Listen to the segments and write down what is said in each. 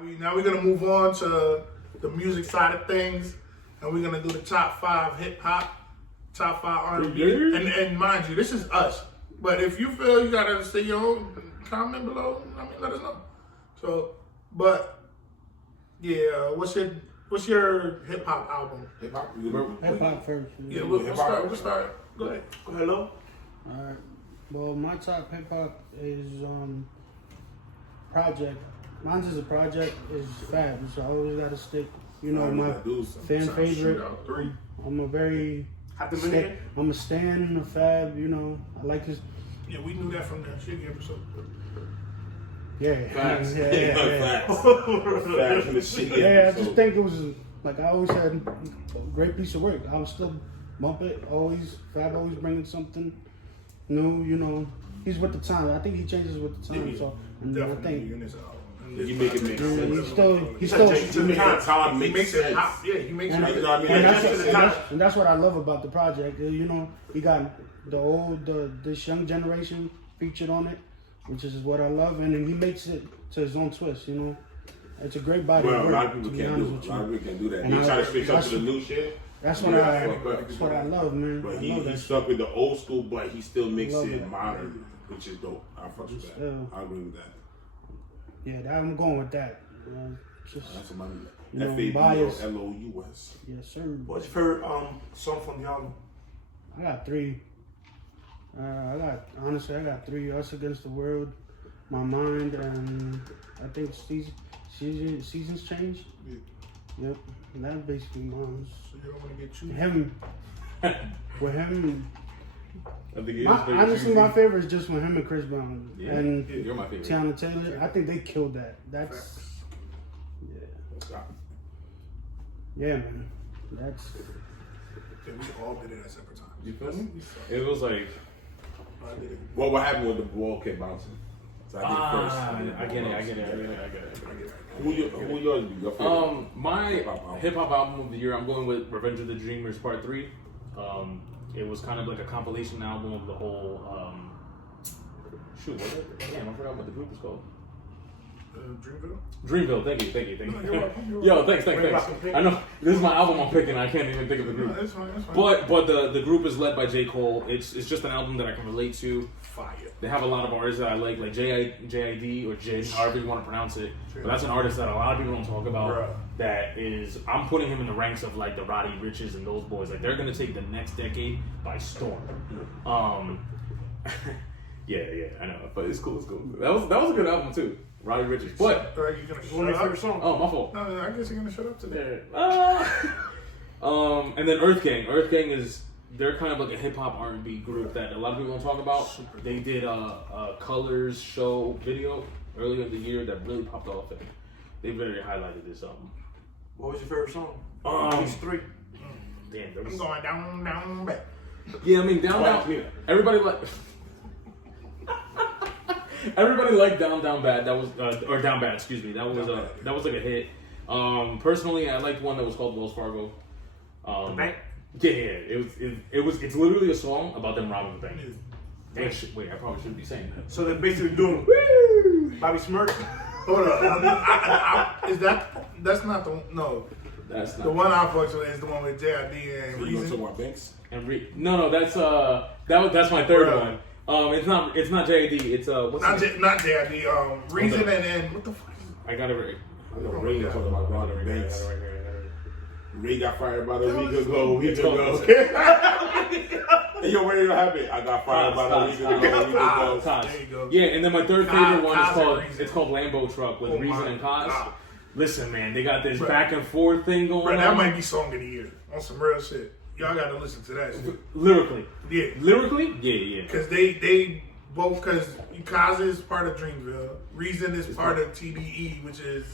Now we're gonna move on to the music side of things, and we're gonna do the top 5 hip hop, top 5 R&B, and mind you, this is us. But if you feel you gotta say your own, comment below. Let us know. So, but yeah, what's your hip hop album? Hip hop. Hip hop first. Yeah, we'll start. Go ahead. Hello. All right. Well, my top hip hop is Project. Mine's is a project is Fab, so I always gotta stick. You know, my fan favorite. I'm a stan of Fab. You know, I like his. Yeah, we knew that from the Shiggy episode. Yeah, Facts. yeah. Facts from the Shiggy Yeah, I just think it was like I always had a great piece of work. I would still bump it. Fab always bringing something new. You know, he's with the time. I think he changes with the time. Yeah, so and I think. You make it make sense. He's still time makes it pop. Yeah, he makes it. And that's what I love about the project. You know, he got this young generation featured on it, which is what I love, and then he makes it to his own twist. You know, it's a great body. Well, a lot of people can't do it. A lot of people can't do that. He try to switch up to the new shit. That's what I love, man. But he stuck with the old school, but he still makes it modern, which is dope. I fuck with that. I agree with that. Yeah, I'm going with that. That's a money. Bias. F-A-B-O-L-O-U-S. Yes, sir. What's your favorite song from the album? I got 3. Honestly, I got 3. Us Against the World, My Mind, and I think Seasons Change. Yeah. Yep. And that's basically mine. So you don't want to get you. Him. With him. I think Honestly, my favorite is just with him and Chris Brown. Yeah. And you're my favorite. Tiana Taylor. I think they killed that. That's. Yeah, man. That's. Yeah, we all did it at separate times. You feel me? It was like. What happened when the ball kept bouncing? So I did first. I get it. Who yours be? Your favorite? My hip hop album of the year, I'm going with Revenge of the Dreamers Part 3. It was kind of like a compilation album of the whole. What was it? Damn, I forgot what the group was called. Dreamville. Thank you. Yo, thanks. I know this is my album I'm picking. I can't even think of the group. No, that's fine. But the group is led by J. Cole. It's just an album that I can relate to. Fire. They have a lot of artists that I like JID or Jin, however you want to pronounce it. But that's an artist that a lot of people don't talk about. Bruh. That is, I'm putting him in the ranks of like the Roddy Riches and those boys. Like they're gonna take the next decade by storm. Yeah, I know, but it's cool. That was a good album too, Roddy Riches. But Are you gonna One of your favorite songs? oh, my fault. No, I guess you're gonna shut up today. And then Earth Gang. Earth Gang they're kind of like a hip hop R&B group that a lot of people don't talk about. They did a Colors show video earlier in the year that really popped off, and they very highlighted this album. What was your favorite song? These 3. Damn, I'm going down, back. Yeah, I mean down. Everybody liked Down Bad. That was or Down Bad. Excuse me. That was like a hit. Personally, I liked one that was called Wells Fargo. The bank? Yeah. It's literally a song about them robbing the bank. Wait, I probably shouldn't be saying that. So they're basically doing woo! Bobby Smurf. Hold on. That's not the no. That's not the one I fucked with is the one with JID and You gonna Reason. talk about Banks? No, that's my third one. It's not JID. It's what's not it? not JID. Reason and what the fuck? I got it right. I know Ray talking about Roddy Banks. Right. Ray got fired about a week ago. Hey, yo, what happened? I got fired about a week ago. There you go. Yeah, and then my third favorite one Kaz is called Lambo Truck with Reason and Kaz. God. Listen, man, they got this back and forth thing going on. That might be song of the year on some real shit. Y'all gotta listen to that shit. Lyrically. Yeah. Yeah. Because they both, because Kaz is part of Dreamville. Reason is part of TDE, which is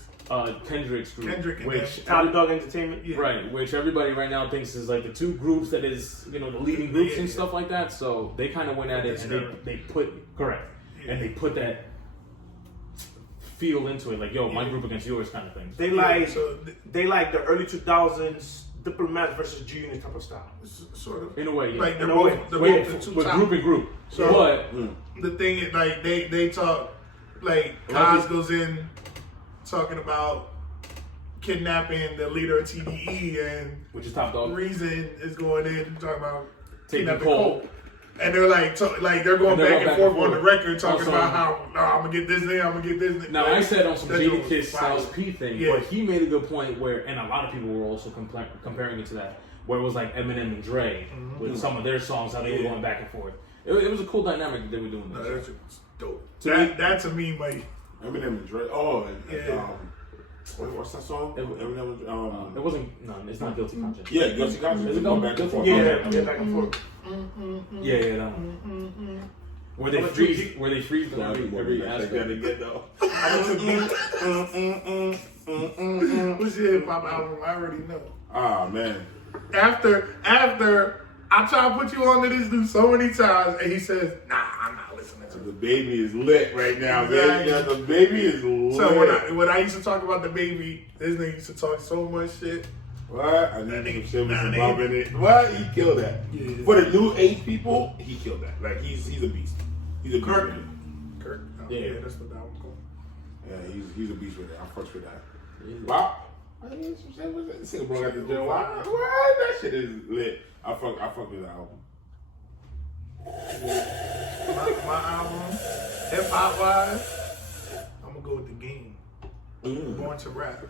Kendrick's group. Kendrick and which Top Dog Entertainment. Yeah. Right, which everybody right now thinks is like the 2 groups that is, the leading groups and stuff like that. So they kind of went at it and they put, and they put that feel into it, like, yo, my group against yours kind of thing. They like the early 2000s Diplomats versus G-Unit type of style. Sort of. In a way, yeah. Like they're In a way. both the two with top. group and group. So but the thing is, like they talk, like Kaz goes in talking about kidnapping the leader of TDE, and Which is Top Dog. Reason is going in talking about Taking kidnapping Cole. Cole. And they're like, they're going back and forth on the record, talking Also, about how I'm gonna get this nigga, I'm gonna get this nigga. Now, I said on some That Jada dude was Kiss fire. Styles P thing, Yeah. but he made a good point where, and a lot of people were also comparing it to that, where it was like Eminem and Dre with some of their songs, how they were going back and forth. It was a cool dynamic that they were doing. No, This. that shit was dope. That to me, like, Eminem and Dre. Oh, and Yeah. what's that song? Eminem. It wasn't. No, it's not Guilty Conscience. Yeah, Guilty Conscience. Is it Going going back and forth. Yeah, back and forth. Yeah, that one. Where they freeze them every aspect. Again, though. what's your hip hop album? I already know. Ah, man. After I try to put you on to this dude so many times, and he says, "Nah, I'm not listening to The it." baby is lit right now, man. Exactly. Yeah, the baby is lit. So when I used to talk about the baby, this nigga used to talk so much shit. What? I need some shit with some Nah, bump in it. What? He killed that. Yeah. For the new age people, he killed that. Like, he's a beast. He's a beast Kirk. with it. Kirk. Oh, Yeah. yeah, that's what that was called. Yeah, he's a beast with it. I fucks with that. Wow. I need some shit with it. This nigga brought out the jail. What? That shit is lit. I fuck with that album. My album, hip hop wise, I'm gonna go with The Game. Born to Rap.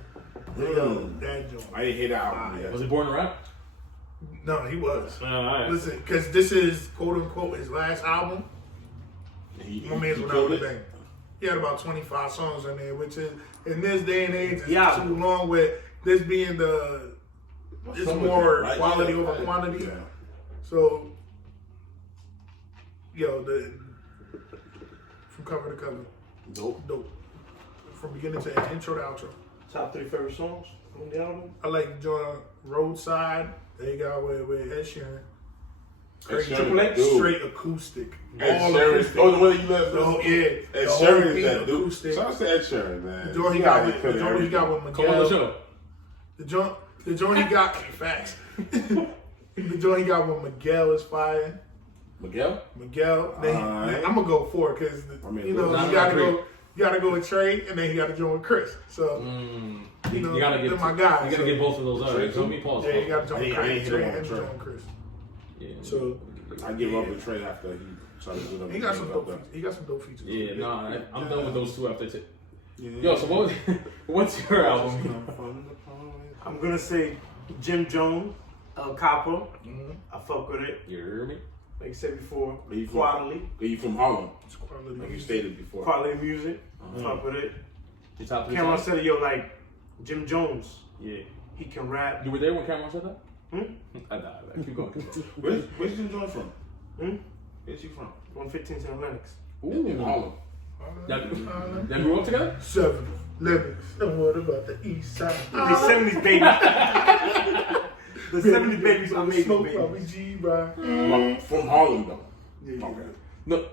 That joint. I didn't hear that album yet. Was it Born to Rap? No, he was. Alright. Listen, because this is quote unquote his last album. My man's went out with a bang. He had about 25 songs on there, which is in this day and age is too long. With this being it's more quality over quantity. Yeah. So, from cover to cover, dope. From beginning to end, intro to outro. Top 3 favorite songs on the album? I like join Roadside. They got with Ed Sheeran. Straight acoustic. Ed All Sheeran. acoustic. Oh, the one that you left. Oh, yeah. Ed The whole Sheeran is beat that dude. acoustic. Shout out to Ed Sheeran, man. The joint he got with Miguel. The joint he got facts. The joint he got with Miguel is fire. Miguel. Then I'm gonna go 4 because you gotta go with Trey and then he got to join with Chris. So You gotta get my guys. You gotta get both of those out. So let me pause. Yeah, you gotta join I ain't hit Trey him on and Trey. join Chris. Yeah. So I give up with Trey after he started doing that. he got some dope features. He got some dope features. Yeah, I'm done with those two after. Yo, so what's your album? I'm gonna say Jim Jones, El Capo. I fuck with it. You hear me? Like I said before, Where you from? quality, Are you from Harlem? It's quality. Like you stated before. quality music. Fuck with it. Your top 3 Cameron songs? said, yo, like Jim Jones, Yeah. he can rap. You were there when Cameron said that? Hmm? Keep going. Where's Jim Jones from? Where's he from? 115th and Lennox. In Harlem. Y'all grew up together? 7 limits. And what about the East Side? The 70s babies. The 70s babies are made Smoke baby. probably G-Ride. From Harlem though. Yeah. Okay. No.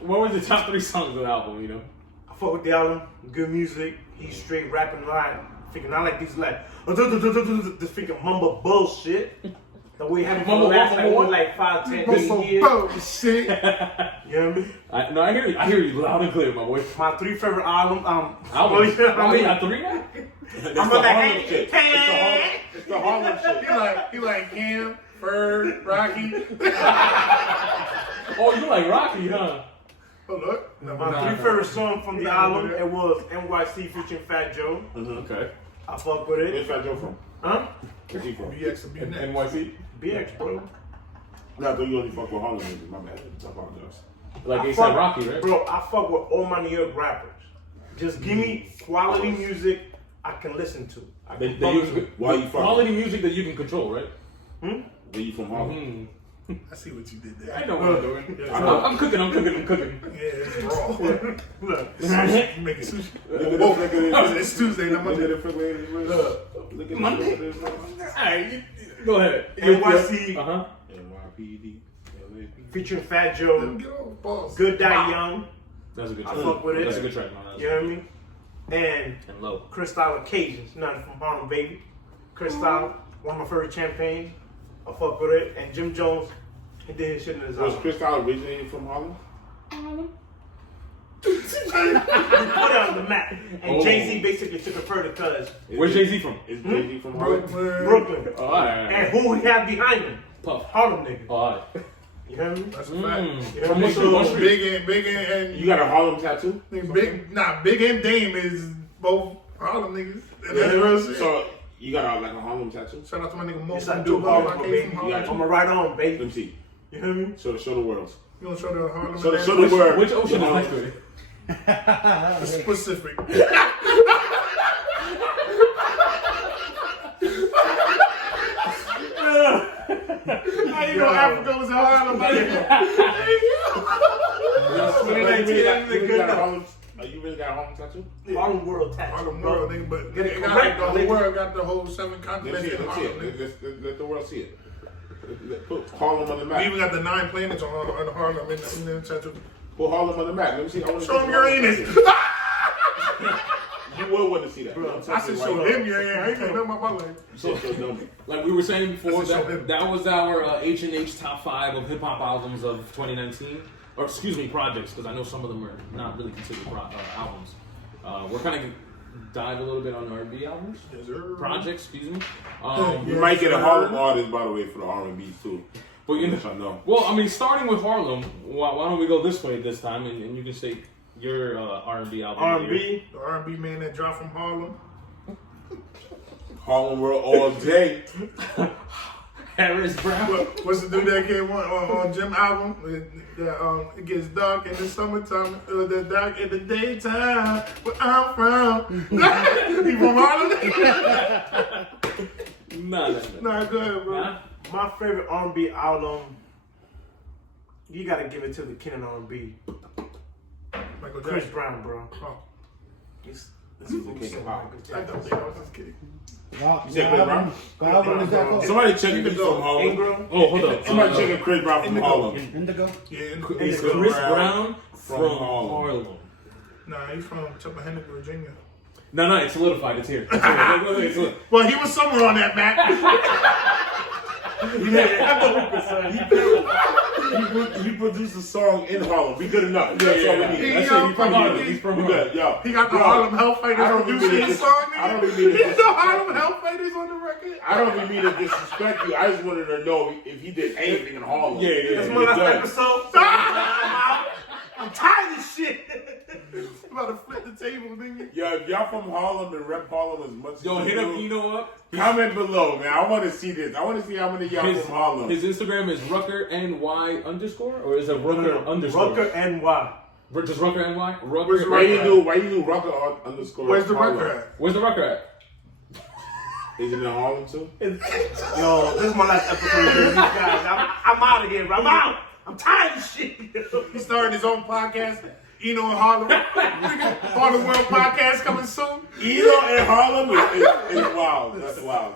What were the top 3 songs of the album, you know? I fuck with the album, good music. He's straight rapping line. Freaking, I like these like this freaking mumble bullshit. The way he had it for the last like 5, 10 years. Bullshit. You know what I mean? I hear you. I hear you loud and clear, my boy. My 3 favorite albums. Albums? I mean, got 3 now? It's the Harlem shit. It's the Harlem shit. He like him, Bird, Rocky. Oh, you like Rocky, huh? Oh look. My 3 favorite songs from the album, it was NYC featuring Fat Joe. Okay. I fuck with Where's it. Fat Joe from? Huh? Where's he from? BX and B next. NYC? BX, bro. No, I thought you only fuck with Harlem music. My bad. I apologize. Like they I said, fuck- Rocky, right? Bro, I fuck with all my New York rappers. Just give me quality music I can listen to. I They can use fuck to. Why you from? quality music that you can control, right? Where you from Harlem? I see what you did there. I know what I'm doing. Yeah, I'm cooking. Yeah, it's raw. Look, You making sushi. It's Tuesday, not Monday. Look at Monday? this. Alright, go ahead. NYC Uh-huh. NYPD. featuring Fat Let Joe. him get on balls. Good Die Young. That's a good I track. fuck with it. That's a good track, man. You know what I mean? And And low. Crystal Occasions, nothing from Harlem, baby. Crystal, one of my favorite champagne. I fuck with it. And Jim Jones, he did his shit in his Was album. Crystal originated from Harlem? put it on the map. And Oh. Jay-Z basically took it further because Where's Jay-Z from? Is Jay-Z from Harlem? Brooklyn. Oh, all right. And who he had behind him? Puff. Harlem nigga. Oh, all right. You hear me? That's a fact. Yeah, From me what too. street? Big and You got a Harlem tattoo? Big and Dame is both Harlem niggas. And that's real shit. So you got a Harlem tattoo? Shout out to my nigga Mo Yes, from I do Dubai. Harlem, I baby. came from You got Harlem. I'm right on, Let baby. me see. You hear me? Show the world. You gonna show the Harlem? Show man? the world. Which ocean is next to it? Specific. How you know Africa was in Harlem? You really got a Harlem tattoo? Harlem World tattoo. Harlem world, nigga, but Get it they got correct, the whole nigga. world got the whole 7 Let's continents see it. in Let's see Harlem. it. nigga. Let the world see it. Put Harlem on the We map. even got the 9 planets on Harlem in the tattoo. Put Harlem on the map. Let me see. I wanna Show see him Harlem Uranus. tattoo. You will want to see that. I said show him Uranus. I ain't gonna know my life. So dumb. Like we were saying before, That's a show. that was our H&H top 5 of hip hop albums of 2019. Or excuse me, projects, because I know some of them are not really considered albums. We're kind of dive a little bit on R&B albums. Yes, sir. Projects, excuse me. You might get a Harlem artist, by the way, for the R&B too. But you I know. well, I mean, starting with Harlem, why don't we go this way this time, and you can state your R&B album. of the year. R&B. The R&B man that dropped from Harlem. Harlem World all day. Harris Brown. What's the dude that came on Jim album? It gets dark in the summertime, the dark in the daytime. Where I'm from. He from Harlem? No. Nah, go ahead, bro. Nah. My favorite R&B album. You gotta give it to the king of R&B, Michael Chris Jackson. Brown, bro. Oh, It's He's the king of pop. I don't think I was just kidding. You said Chris Brown? What album is that called? Somebody check if he's from Harlem. Ingram. Oh, hold up. Somebody check if Chris Brown from Harlem. Indigo? Yeah, It's Chris Chris Brown Brown from from Harlem. Harlem. nah, he's from Chappahannock, Virginia. No, it's solidified. It's here. It's here. Well, he was somewhere on that map. He produced a song in Harlem. Be good enough. That's all we need. That's it. He's from Harlem. He's from We Harlem. good, yo. He got the Yo, Harlem Hellfighters I don't mean producing to his song, nigga. I don't mean to He's the Harlem disrespect Hellfighters on the record. I don't even mean to disrespect you. I just wanted to know if he did anything in Harlem. Yeah. That's He my last does. episode. I'm tired of this shit. I'm about to flip the table, nigga. Yo, if y'all from Harlem and rep Harlem as much as Yo, you hit up do, Eno up. comment below, man. I want to see this. I want to see how many of y'all from Harlem. His Instagram is RuckerNY underscore, or is it Rucker underscore? Rucker NY. Just Rucker NY? Where's Rucker. Why you do Rucker underscore? Where's the Harlem? record at? Where's the Rucker at? Is it in Harlem too? Yo, this is my last episode with these guys. I'm out of here, bro. I'm out. I'm tired of this shit. He started his own podcast. Eno and Harlem. Nigga, Harlem World podcast coming soon. Eno and Harlem is wild. That's wild.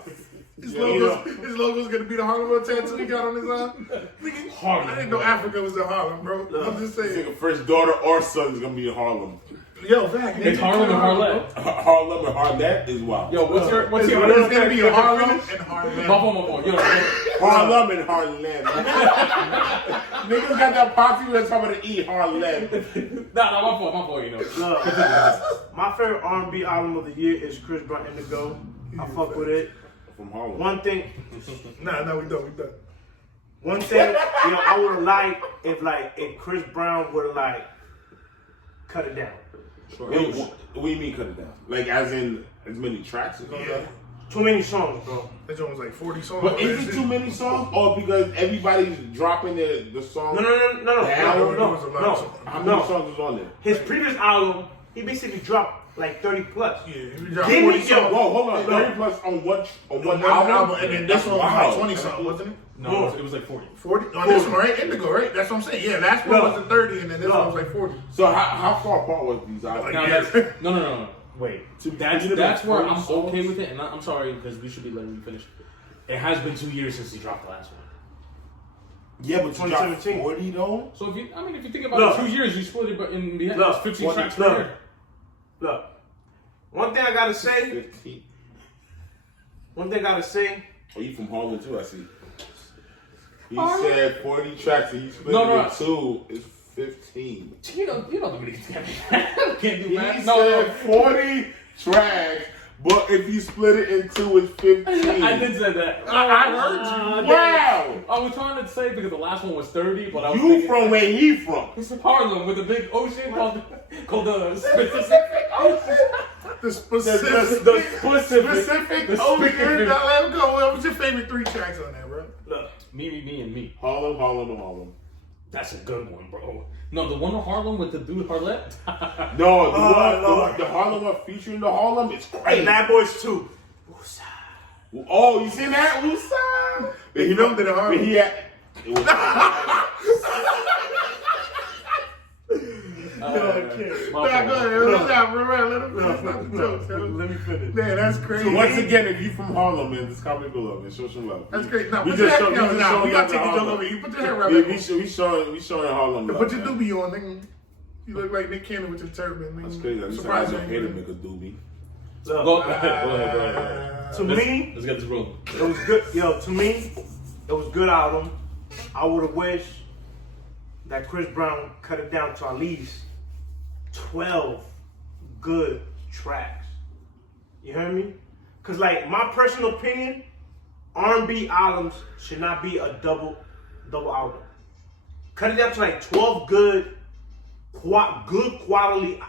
His logo's gonna be the Harlem World tattoo he got on his arm. Nigga, Harlem I didn't know Africa was in Harlem, bro. I'm just This saying. nigga first daughter or son is gonna be in Harlem. Yo, fact. It's Harlem and Harlem. Harlem and Harlem is wild. Yo, what's your It's gonna be Harlem and Harlem. My phone. Yo, Harlem and Harlem. Niggas got that posse that's coming to eat Harlem. my fault, you know. Look, my favorite R&B album of the year is Chris Brown Indigo. I fuck with it. From Harlem. One thing, Nah, we done. one thing, I would have liked if Chris Brown would have cut it down. What do you mean cut it down? Like as in as many tracks as Yeah. Too many songs, bro. That joint was like 40 songs. But is it too many songs or because everybody's dropping the song? No. How many songs is on there? His previous album, he basically dropped like 30 plus. Yeah, he dropped Give 40 me songs. your- Whoa, hold on. 30 plus on what One album? album, and then this one was Wow. like 20 something, wasn't it? No, it was like 40. 40? On this one, right? Indigo, right? That's what I'm saying. Yeah, last one No. was the 30, and then this No. one was like 40. So how far apart was these albums? Now Yeah. that's no. Wait, that's Like where 40 I'm songs? okay with it, and I'm sorry because we should be letting you finish. It has been 2 years since he dropped the last one. Yeah, but you dropped 2017. 40 though? So if you think about Look. it, 2 years, you split it in the Look. 15 tracks per Look. year. Look, one thing I gotta say, 15. Oh, you from Harlem too, I see. He said 40 tracks and he split No, it no. in two. It's 15. You know the niggas can't do He math. said 40 tracks, but if you split it in two, it's 15. I did say that. I heard you. Wow. I was trying to say because the last one was 30, but I was You thinking, from where he from? it's Harlem with a big ocean called the Pacific Ocean. The specific The ocean. Now, let's go. What was your favorite 3 tracks on that, bro? Look, me, and me. Harlem. That's a good one, bro. No, the one in Harlem with the dude Harlem. No, Lord. the Harlem one featuring the Harlem is Hey, crazy. Bad Boys 2. Oh, you seen that? Woosah? He filmed it in Harlem. He had, it was My Nah, fault. go ahead. Let him finish the jokes. Let me finish. Man, that's crazy. So once again, if you from Harlem, man, just comment below, man. Show some love. That's great. Now, We put just your show- head we just down. showing You gotta the take your Harlem. dog over. You put your head right We back. we showing Harlem love. Put your man. doobie on, nigga. You look like Nick Cannon with your turban, man. That's crazy. At least I Surprised don't you hate ain't him, make a doobie. Look, Go ahead. to me, Let's get this rolling. it was good. Yo, to me, it was a good album. I would have wished that Chris Brown cut it down to at least 12 good tracks. You hear me? Cause like my personal opinion, R&B albums should not be a double album. Cut it down to like 12 good quality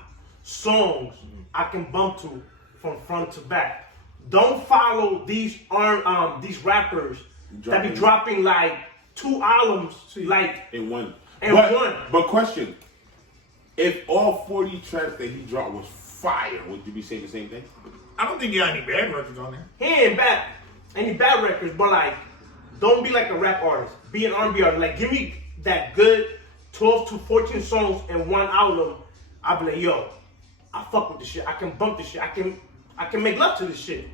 songs I can bump to from front to back. Don't follow these rappers that be dropping like 2 albums like In one. one. But question. If all 40 tracks that he dropped was fire, would you be saying the same thing? I don't think you got any bad records on there. He ain't bad, any bad records, but like, don't be like a rap artist. Be an R&B artist. Like, give me that good 12 to 14 songs in one album. I'll be like, yo, I fuck with this shit. I can bump this shit. I can make love to this shit.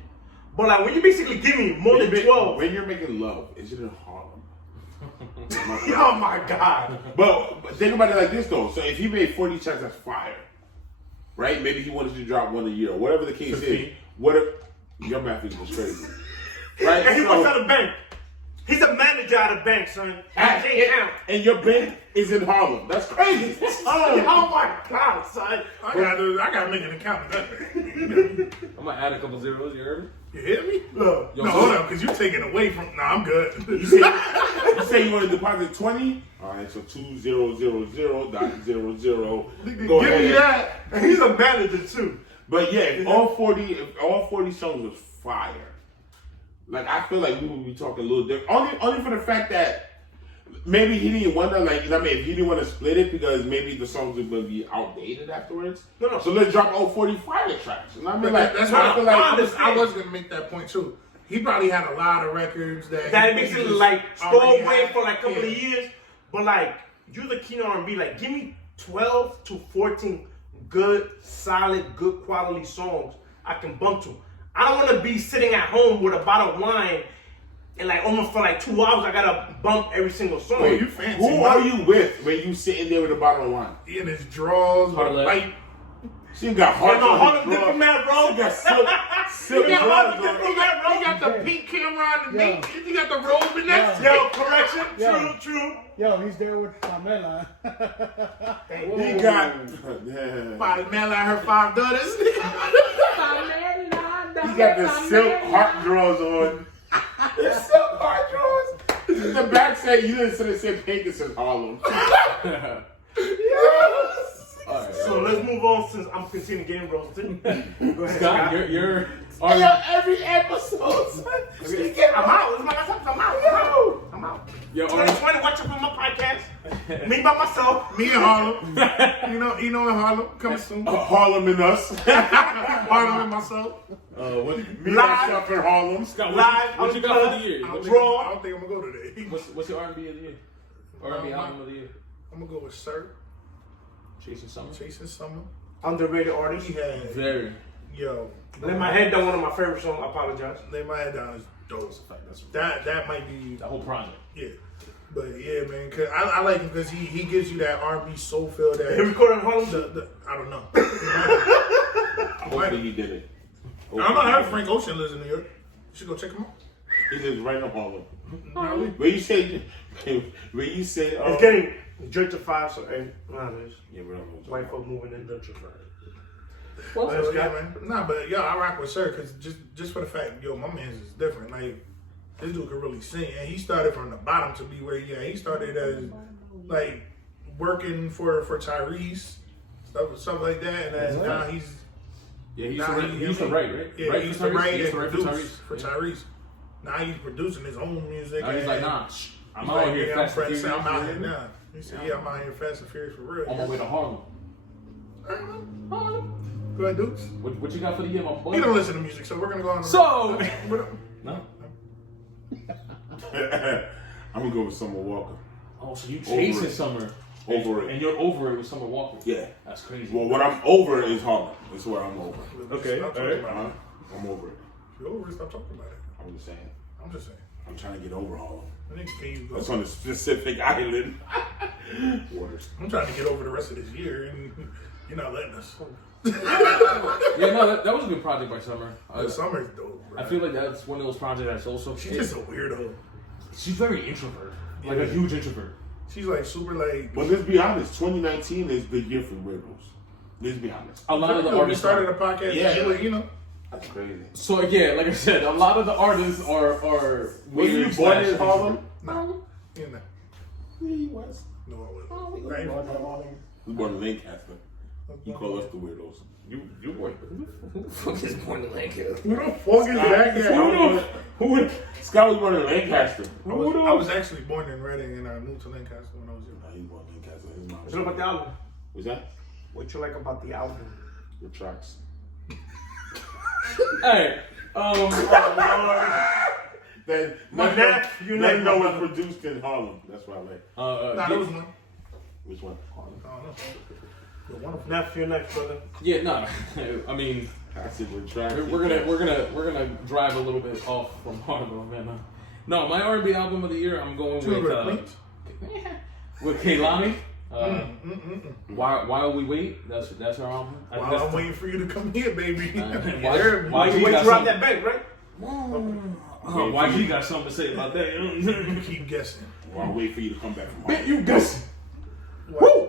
But like, when you basically give me more than 12, When you're making love, is it in Harlem? oh my god. But think about it like this though. So if he made 40 tracks, that's fire, right? Maybe he wanted to drop one a year, or whatever the case is. 15. What if your math is just crazy, right? And he works at a bank. He's a manager at a bank, son. And your bank is in Harlem. That's crazy. Oh my god, son. I gotta make an account of that. I'm gonna add a couple zeros. You heard me? You hear me? Look, Yo, No, so- hold up, because you're taking away from. Nah, I'm good. You say you want to deposit 20? All right, so 2000.00. Go Give ahead. me that. and he's a manager too. But yeah, if all 40 songs was fire, like I feel like we would be talking a little different. Only for the fact that maybe he didn't want to, like, you know what I mean, if he didn't want to split it because maybe the songs would be outdated afterwards. No. So let's drop all 40 fire tracks. You know what I mean? Like, That's I what feel like I was gonna make that point too. He probably had a lot of records that Basically like stole away for like a couple of years. But like, you're the king of R&B. Like, give me 12 to 14 good, solid, good quality songs I can bump to. I don't want to be sitting at home with a bottle of wine and like almost for like 2 hours I gotta bump every single song. Oh, you fancy. who are you with when you sitting there with a bottle of wine? In his drawers, with a Harlem. pipe. She got And heart the on Harlem the drawer. Diplomat, bro. She got silk He got drawers all the on. diplomat, bro. He got the pink camera on the Yeah. neck. He got the robe in that. Yo, correction. Yeah. True. Yo, he's there with Pamela. He got. By Mel and her 5 daughters. He got the silk heart drawers on. The silk heart drawers. The back said you didn't say pink, it says Harlem. Alright. So let's move on since I'm continuing getting roasted. Go ahead, Scott, Scott. you're Every episode, son. I'm out. It's my last episode. I'm out. Yo, 2020, watch it from my podcast. Me by myself. Me in Harlem. You know in Harlem. Coming soon. Harlem and us. Harlem and myself. what Me myself in Harlem. Scott, Live, what you got for the year? I don't Raw. think I'm gonna go today. What's your R&B of the year? R&B album of the year? I'm gonna go with Sir, Chasing Summer. Chasing Summer. Underrated artist. He had, Very. yo, Lay My Head Down, one of my favorite songs. I apologize. Lay My Head Down is dope. That's That might be, the whole project. yeah. But yeah, man, cause I like him because he gives you that R&B soul feel that. Him recording at home. I don't know. Hopefully he did it. I don't know. I heard Frank Ocean lives in New York. You should go check him out. He lives right in Harlem. Probably. When you say, It's getting Gentrified, so there's Yeah, we don't know. white folk moving in. Well, But yeah, man. Nah, but yo, I rock with Sir because just for the fact, yo, my man's is different. Like this dude can really sing, and he started from the bottom to be where he at. He started as like working for Tyrese, stuff like that, and then now he's yeah, he used to write, right? Yeah, Write he used for to Tyrese? write He used and to write produce for Tyrese. Now he's producing his own music. Now he's like, nah, I'm out like, here yeah, fast and I'm furious. out here now. He said, yeah, I'm out here fast and furious for real. On my way to Harlem. Go ahead, Dukes. What you got for the year, my boy? He don't listen to music, so we're gonna go on. So- No. I'm gonna go with Summer Walker. Oh, so you chasing it. Summer. Over it. And you're over it with Summer Walker. Yeah. That's crazy. Well, what I'm over is Harlem. That's what I'm over. Okay, Stop talking alright. about it. I'm over it. If you're over it, stop talking about it. I'm just saying. I'm just saying. I'm trying to get over Harlem. I think can you go? That's on a specific island. Waters. I'm trying to get over the rest of this year, and you're not letting us. Yeah, no, that was a good project by Summer. The summer's dope, bro. I feel like that's one of those projects that's also. She's just a weirdo. She's very introvert. Like a huge introvert. She's like super like. But let's be honest, 2019 is the year for weirdos. Let's be honest. A lot of the We artists started a podcast. Yeah. Yeah, you know. That's crazy. So again, like I said, a lot of the artists are Were weird. you born in slash Harlem? No. You know. He was. No, I wasn't. Not even from Harlem. We born in Lancaster. You call us the weirdos. You born. Who the fuck is born in Lancaster? Who the fuck is that guy? Who? Scott was born in Lancaster. I was actually born in Reading, and I moved to Lancaster when I was young. Nah, he born in Lancaster. His mom. What about the album? What's that? What you like about the album? The tracks. Hey, Then you let know it's produced in Harlem. That's what I like. Nah, there was one. Which one? I don't know. But one of them. Neff, you're next, brother. yeah, no. I mean, I said with tracks. we're gonna drive a little bit off from Harlem, man. No, my R&B album of the year, I'm going with Kehlani. While we wait, that's our album. While I'm waiting for you to come here, baby. Why You you wait got to rob some- that bank, right? YG got something to say about that. You keep guessing. While I wait for you to come back from Bet Harlem. you guessing. Woo!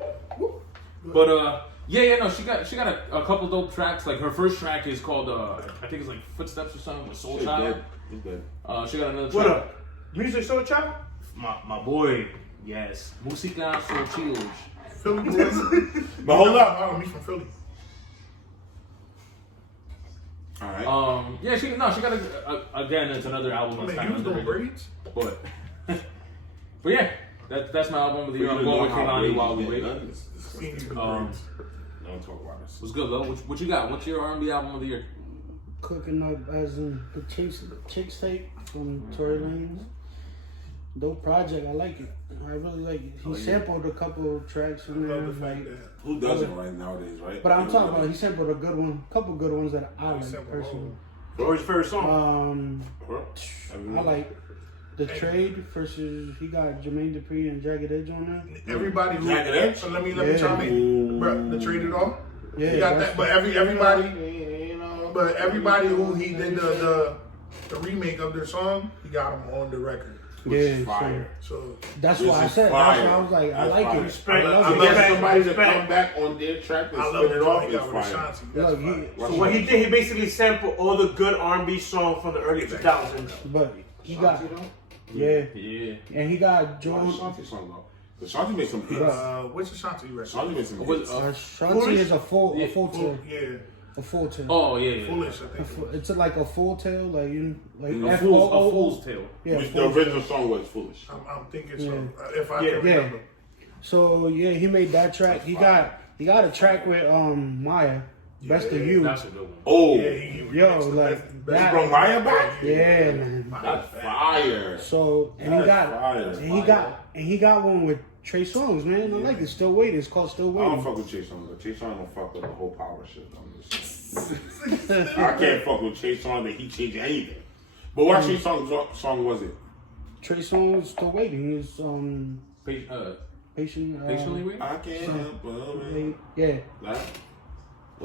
But no, she got a couple dope tracks. Like her first track is called I think it's like Footsteps or something with Soul It's Child. dead. It's dead. She got another track. What up? Music Soul Child? My boy, yes, Música Soul Chilos. Philly boys. But hold up. Oh, he's from Philly. All right. Yeah, she got again. It's another album I that's mean, kind you of was doing underrated. braids. But yeah, that's my album of the year. I'm going with Kehlani while we wait. Seen you with Um, braids. Don't talk about this. What's good, though? What you got? What's your R&B album of the year? Cooking up as in the Chicks tape from Tory Lanez. Dope project, I like it. I really like it. He sampled a couple of tracks from I there, love the fact like, that Who doesn't right nowadays, right? but I'm talking about he sampled a good one, couple good ones that I like sampled personally. What was your favorite song? I like The Trade versus he got Jermaine Dupri and Jagged Edge on there. everybody who. Jagged Edge? So let me Yeah. chime in. Bro, the trade it all. Yeah, He got that, but everybody. You know. But everybody who he did the remake of their song, he got them on the record. Which Yeah, is fire. So That's This why I is said. fire. That's why I was like, I That's like fire. it. Respect. I I love love it. Respect. somebody to Respect. come back on their track and I love spin the it off joint he is got with fire. Ashanti. That's Look, fire. So what he did, he basically sampled all the good R&B songs from the early 2000s. But he got Ashanti, though? yeah, and he got What Joe. Ashanti song though? Ashanti made some hits. Which Ashanti you record? Ashanti made some What- hits. Shanti is a full tail, Yeah, a full tail. Oh yeah. Foolish. I think. It's like a full tail, like you, like A A F-O-O. fool's tale. Yeah, Which full the tail. original song was Foolish. I'm thinking so. Yeah. If I Yeah. can remember. So yeah, he made that track. He got a track with Maya, Best of You. That's a good one. Oh, Yeah, he Yo, remixed the like, best- that- you brought Maya back? Yeah, man. That's fire. So and he That's got fire. and he got one with Trey Songz, man. I like it. Still Waiting. It's called Still I don't Waiting. fuck with Chase Song, but Chase Song don't fuck with the whole power shit on this. I can't fuck with Chase Song that he changed anything. But what Chase song was it? Trey Songz Still Waiting is patient. Patiently waiting. I can't help but Yeah. that.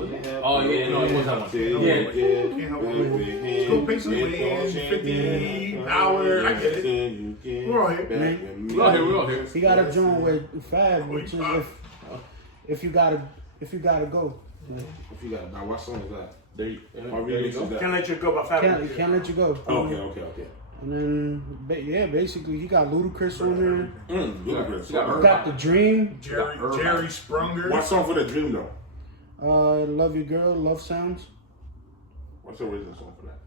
Oh yeah, no, it was that one. Yeah. Go pay some wins, 50 hour. I get it. We're all here. We're all here. He got a joint with Fab, which is if you gotta go. If you got now, what song is that? There you go. Can't Let You Go by Fab. Can't let you go. Okay. And then, basically, he got Ludacris on there. Ludacris. Got The Dream. Jerry Sprunger. What song for The Dream though? Love Your Girl, Love Sounds. What's the original song for that?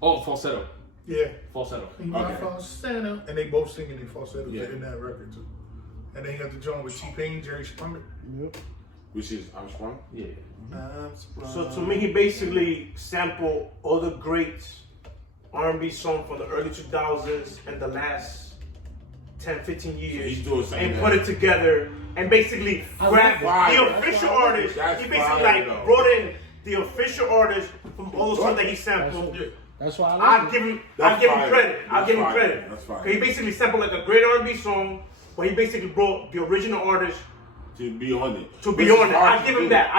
Oh, falsetto. Yeah. Falsetto. Okay. Falsetto. And they both singing in falsetto Yeah. in that record too. And then you got the joint with T-Pain, Jerry Sprunger. Yep. Which is I'm Sprung? Yeah. So to me, he basically sampled all the great R&B songs from the early 2000s and the last 10, 15 years, He's doing something and put it together and basically grabbed the official artist. He basically like brought in the official artist from all the songs that he sampled. That's why I'll give him credit. I'll give him credit. That's fine. He basically sampled like a great R&B song, but he basically brought the original artist to be on it. I give him that.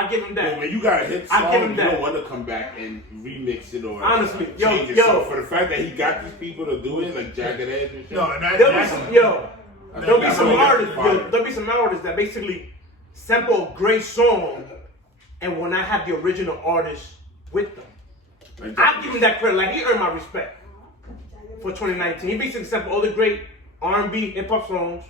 Yeah, when you got a hit song, I give him you that. don't want to come back and remix it or Honestly, change it. yo. So for the fact that he got these people to do it, like Jagged Edge and shit. No, and There'll be some, there'll be that's some really artists, fire. there'll be some artists that basically sample a great song and will not have the original artist with them. Like I give him that credit. Like, he earned my respect for 2019. He basically sampled all the great R&B hip hop songs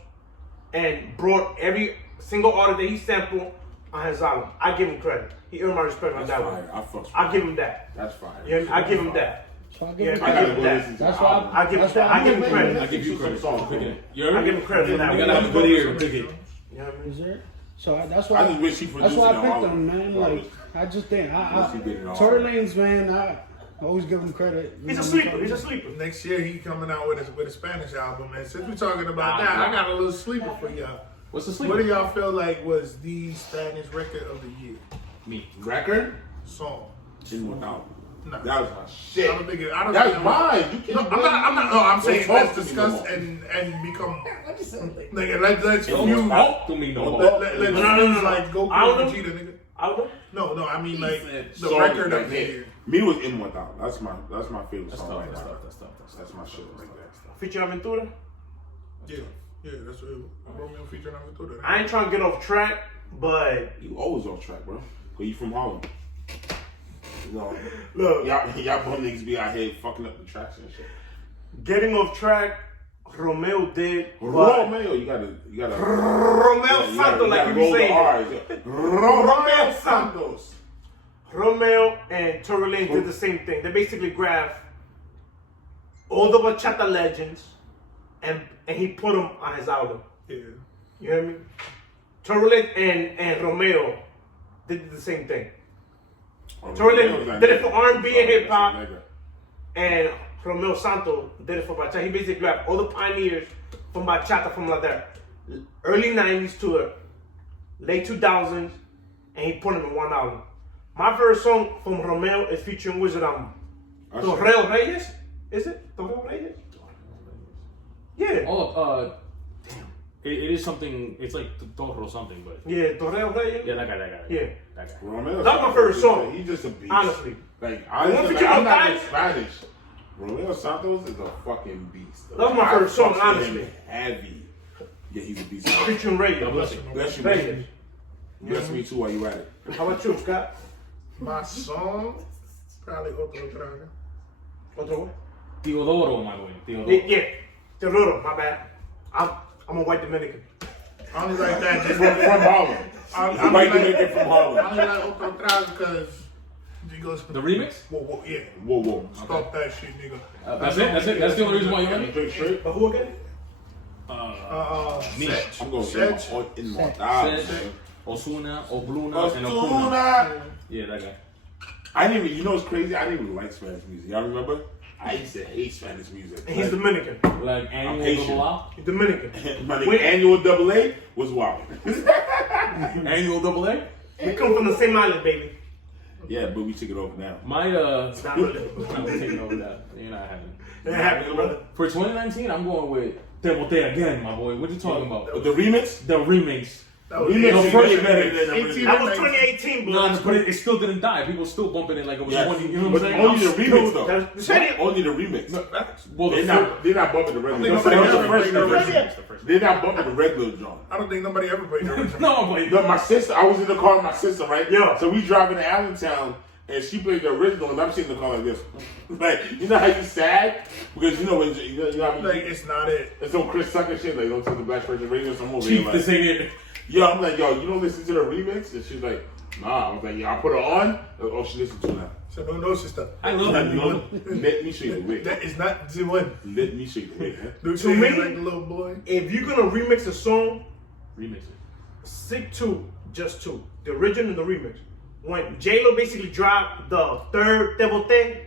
and brought every single artist that he sampled on his album. I give him credit. He earned my respect on That's that fire. one. I I give him that. That's fire. Yeah, I give him that. So I Yeah, give him I I gotta give go him that. listen to That's the why album. I give him That's why I give him I'm credit. I give you credit for picking it. You I heard give me? him credit for that. You gotta have a good ear to pick it. You know what I mean? Is there? So that's why. I just wish he That's produced why it I picked all. him, man. Like I just think Wish he did it all. Tory Lanez, man. I always give him credit. He's a sleeper. He's a sleeper. Next year he coming out with a Spanish album. And since we're talking about that, I got a little sleeper for y'all. What's the What sleeper? do y'all feel like was the Spanish record of the year? Me. Record? Song. In Without. No. That was my shit. I don't think it, I don't That's think mine. You No, can't. I'm not. No, I'm saying Don't let's talk to me discuss no more. and become. Nigga, let's Don't fuse. talk to me no more. Let's No. fuse like I don't Goku know. and Vegeta, nigga. I don't know. No, I mean like said the Song record that of the hit. year. Me was In Without. That's my favorite That's song tough. right That's now. tough. That's tough. That's my shit like that. Feature Aventura. Yeah, that's what Romeo featuring on the Twitter. I ain't trying to get off track, but You always off track, bro. Cause you from Harlem. You know, look, y'all bum niggas be out here fucking up the tracks and shit. getting off track, Romeo did. Romeo, you gotta Romeo Santos, like you be roll the saying. R's. Yeah. Romeo Santos. Romeo and Tory Lanez did the same thing. They basically grabbed all the bachata legends and he put them on his album. Yeah. You hear me? Tory Lanez and Romeo did the same thing. Tory Lanez did it for R&B and hip hop, and Romeo Santos did it for bachata. He basically grabbed all the pioneers from bachata from like that early 90s to the late 2000s, and he put them in one album. My favorite song from Romeo is featuring Wizard Torreo Reyes. Is it Torreo Reyes? Yeah. Oh, damn. It is something. It's like Toro something, but Yeah, Torreo Reyes. yeah, that guy. Yeah. That guy. Romeo That's my Santos favorite is song. He's just a beast. Honestly. Like, One honestly, feature I'm on not guys- in Spanish. Romeo Santos is a fucking beast. That's my favorite song, fucks with honestly. him heavy. Yeah, he's a beast. Featuring Reyes. Bless Bless you, Reyes. man. Bless me too while you at it. How about you, Scott? My song, probably Otro Traga. Otro one? Teodoro, my boy. Teodoro. Yeah. Torreo, my bad. I'm a white Dominican. I only like that just From Harlem. I White only Dominican from Harlem. I only like Otro Traga because he goes. The remix? Whoa, yeah. Whoa. Stop that shit, nigga. That's it. That's the only reason why you like it. Drink straight. But who again? Me. I'm going Sech. to in my Sech, Osuna, Obluna, and Okuna. Osuna. Yeah, that guy. I didn't even, you know what's crazy? I didn't even like Spanish music. Y'all remember? I used to hate Spanish music. And he's Dominican. Like annual patient. double A. He's Dominican. My Wait. annual double A was wild. Annual double A. We come from the same island, baby. Yeah, but we took it over now. My Not really. I'm taking over that. You're not having. It happened, brother. For 2019, I'm going with Te Bote again, my boy. What you talking about? The remix? The remix. That was Remix No, is first way remix. better than 18. That was 2018, No, but but it still didn't die. People still bumping it like it was Yes. 20. You know But what I'm saying? only the remix though. That's- Only the remix. Well, the They're not bumping the regular. I think That was the nobody first ever version. played They're not bumping the regular drum. I don't think nobody ever played the original. No, I'm like, No, my sister. I was in the car with my sister, right? Yeah. So we driving to Allentown, and she played the original, and I'm sitting in the car like this. Like, you know how you sad because you know when you know how Like, it's not it. it's some Chris Tucker shit. Like, don't take the Black Person radio. Some over Chief, here, this like, ain't it. yo, I'm like, yo, you don't listen to the remix? And she's like, nah. I was like, yeah, I put her on. Oh, she listened to it now. So no sister. I love Like, it. you know, let me show you the way. That is not the one. Let me show you the way, huh? Dude, To me- like the little boy. if you're gonna remix a song, Remix it. stick to just two: the original and the remix. When J-Lo basically dropped the third Devil thing,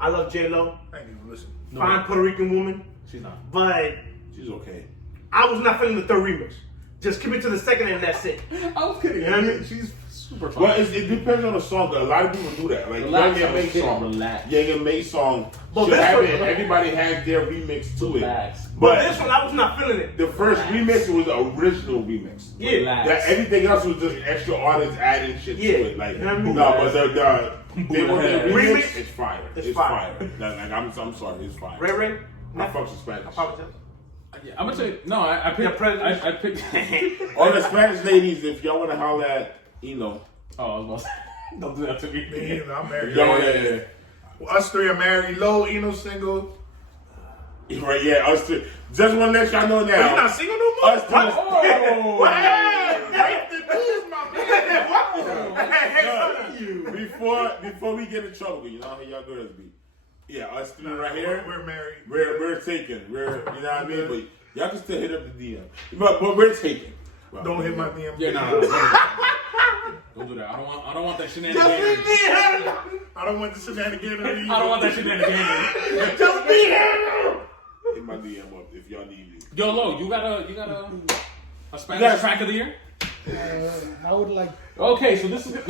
I love J-Lo, I ain't even listen. No, fine Puerto Rican woman, she's not. but She's okay. I was not feeling the third remix. Just keep it to the second and that's it. I was kidding. You know what I mean? She's super fun. Well, it depends on the song. A lot of people do that. Like Relax, Young and May kid, song. relax. Young and May song. But should this have one- it. Everybody has their remix to Relax. it. But But this one, I was not feeling it. the first remix was the original remix. Yeah. Relax. That everything else was just extra artists adding shit Yeah. to it. Like You know what I mean? no, but they want the remix. Remix? It's fire. It's It's fire. fire. Like I'm sorry. It's fire. Ray Ray? I fuck with Spanish. I apologize. Yeah, I'm gonna say no. I Yeah, picked. president. I picked. All the Spanish ladies, if y'all want to holler at, you know. Oh, I was about to say, don't do that to me. Me either. I'm married. Yeah. Well, us three are married. Low, Eno single. Right, yeah, us three. Just want to let y'all know But now. you not single no more? Us three. What? Break the news, my man. Before we get in trouble, you know how y'all girls be. Yeah, us three right here. We're married. We're taken. You know what I mean? But y'all can still hit up the DM. But we're taken. Don't hit my DM. Yeah, no. Don't do that. I don't want that shenanigans. I don't want the shenanigans. I don't want that shenanigans. Just be here. Hit my DM up if y'all need me. Yo, Lo, you got a Spanish track of the year? I would like. Okay, so this is good.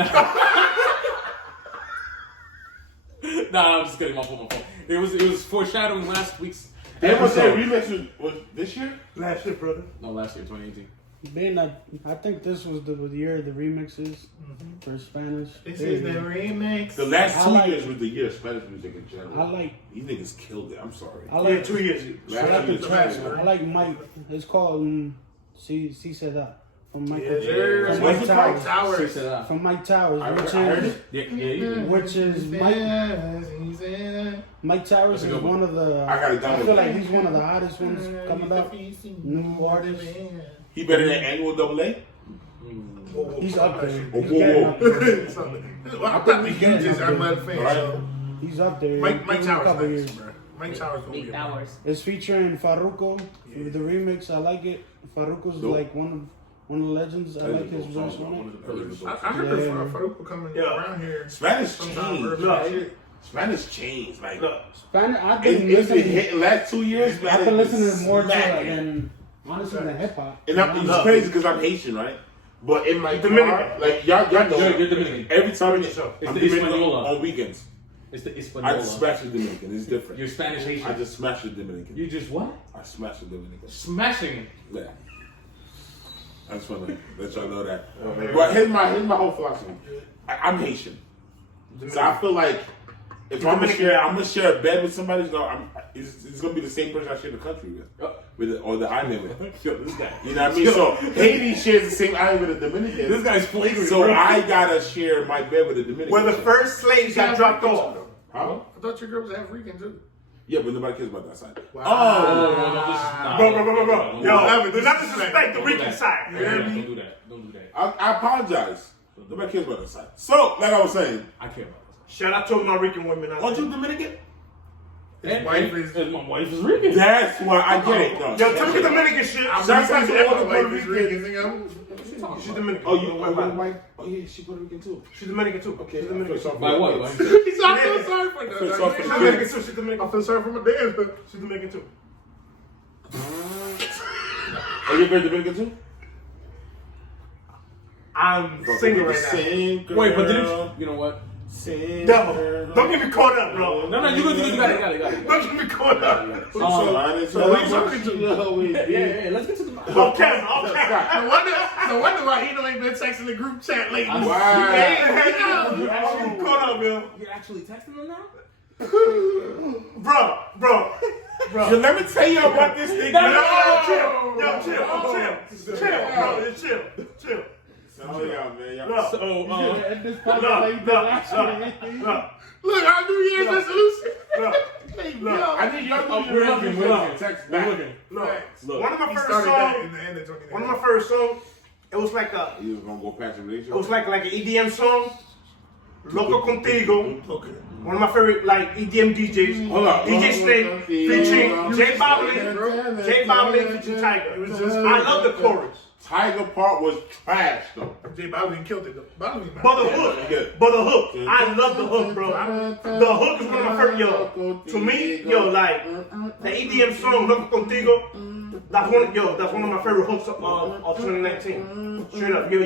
Nah, I'm just kidding. My phone. It was foreshadowing last week's That was that episode. remix was this year? Last shit, brother. No, last year, 2018. Being I think this was the year of the remixes for Spanish. This is the remix. The last I 2 like- years was the year of Spanish music in general. I like. These niggas killed it. I'm sorry. I like. 2 years. I like the year's track. Spanish. I like Mike. It's called Si Se Da from Michael. Yes, sir. From What's Mike it called? Towers. Towers. From Mike Towers, I which heard is it. Yeah. which is Mike Towers is one of the. I gotta I feel like download he's one of the hottest ones coming up. New artist. He better than Annual Double A? He's up there. Whoa, He's getting whoa. up there. Well, I'm not the hugest Ahmed fan, Right. so He's up there. Mike Give him a Towers couple nice, years. bro. Mike Towers gonna be a It's featuring Farruko with the remix. I like it. Farruko's Dope. like one of the legends. I like his verse on One it. of the pillars. I heard Yeah. Faruq coming Yeah. around here. Spanish Sometime changed. early Look. shit. Spanish changed. Like, Look, Spanish. I've it's been been listening. hitting last 2 years. I've Spanish been is listening more to smacking. than honestly than hip hop. And it's crazy because I'm Haitian, right? But in my Dominican. car, like y'all know, You're Dominican. every time It's I'm the Dominican Hispaniola. on weekends, It's the I just Hispaniola. smash the Dominican. It's different. You're Spanish I Haitian. just smash the Dominican. You just what? I smash the Dominican. Smashing. Yeah. I just want to let y'all know that. But here's my whole philosophy. I'm Haitian, so I feel like if I'm gonna share a bed with somebody, it's gonna be the same person I share the country with or the island with. Yo, this guy. You know what I mean? So Haiti shares the same island with the Dominican. This guy's flagrant. So bro. I gotta share my bed with the Dominican. when the first slaves got dropped off. Huh? I thought your girl was African too. Yeah, but nobody cares about that side. Wow. Oh, no, this is not. Bro. Yo, Evan, do not disrespect the Don't do Rican that. side. Don't do that. Don't do that. Don't do that. I apologize. Nobody cares about that side. So, like I was saying, I care about this. Shout out to my Rican women. aren't you Dominican? His wife is. And my wife is Rican. That's why I get it. No, Yo, tell me Dominican shit. Shout out to all the My Puerto wife is Ricans. Rican. She's Dominican. Oh, you wife? Oh yeah, she's Puerto Rican too. She's Dominican too. Okay, She's I feel Dominican. sorry for My that. what? He's I feel sorry for feel sorry for She's the Dominican kids. too. She's Dominican. I feel sorry for my dad. She's Dominican too. Are you very Dominican too? I'm single right now. Same girl. Wait, but didn't you know what? No, don't get me caught up, bro. No, you got it. Don't get me caught up. So what you talking to? Yeah, let's get to the Off camera. No wonder why Eno ain't been texting the group chat lately. You caught up, yo. You're actually texting them now? Bro. So let me tell you about this thing. Chill. Oh, yeah, man. Y'all. Look. So, At this point, like you did last year. Look, our New Year's resolution. I think y'all do We're your looking. text We're back. looking. Look. One of my He first started that songs. in the end of 2019. One of my first songs. It was like You was gonna go past the relationship? It was like an EDM song. Loco Contigo. Okay. One of my favorite like EDM DJs. Hold up. DJ Snake featuring J Balvin. J Balvin featuring Tiger. I love the chorus. Tiger part was trash though. J Balvin killed it though. Balvin, But the hook. I love the hook, bro. The hook is one of my favorite, yo. To me, yo, like the EDM song Loco Contigo. That's one of my favorite hooks of 2019. Straight up, yo,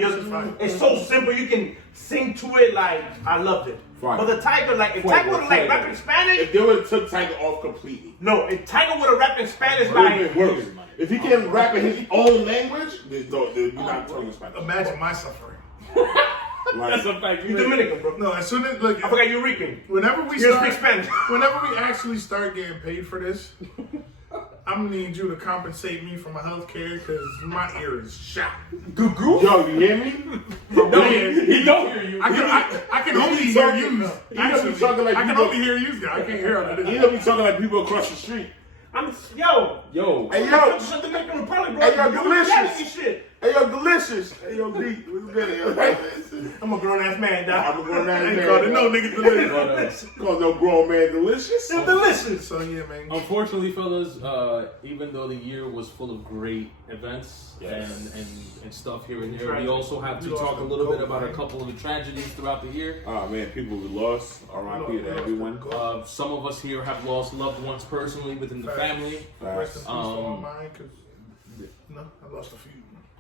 it's so simple. You can sing to it like I loved it. Fine. But the Tiger, like if Tiger would have like rap in Spanish, If they would have took Tiger off completely, no, if Tiger would have rap in Spanish, it would like have been worse. If he can rap in his own language, you're not talking Spanish. Imagine my suffering. That's a fact. you Dominican, bro. No, as soon as look, I forgot you're Rican. whenever we You don't start, speak Spanish. whenever we actually start getting paid for this, I'm gonna need you to compensate me for my health care because my ear is shot. Yo, you hear me? He don't hear you. I can only hear you. Actually, talking like I can people- only hear you. I can't hear other You than know me talking like people across the street. Yo. Hey yo, Shut the Dominican Republic, bro. Hey, yo, You delicious. reality shit. hey yo, delicious. Hey yo, D, what's good? Yo? I'm a grown ass man, dog. I'm a grown ass I ain't man. called it no niggas delicious. Call no grown man delicious. It's delicious. So yeah, man. Unfortunately, fellas, even though the year was full of great events Yes. and stuff here and there, we also have to talk a little bit about a couple of the tragedies throughout the year. Oh man, people we lost. R.I.P. to everyone. Some of us here have lost loved ones personally within the family. Rest in peace to all Um, mine, because I lost a few.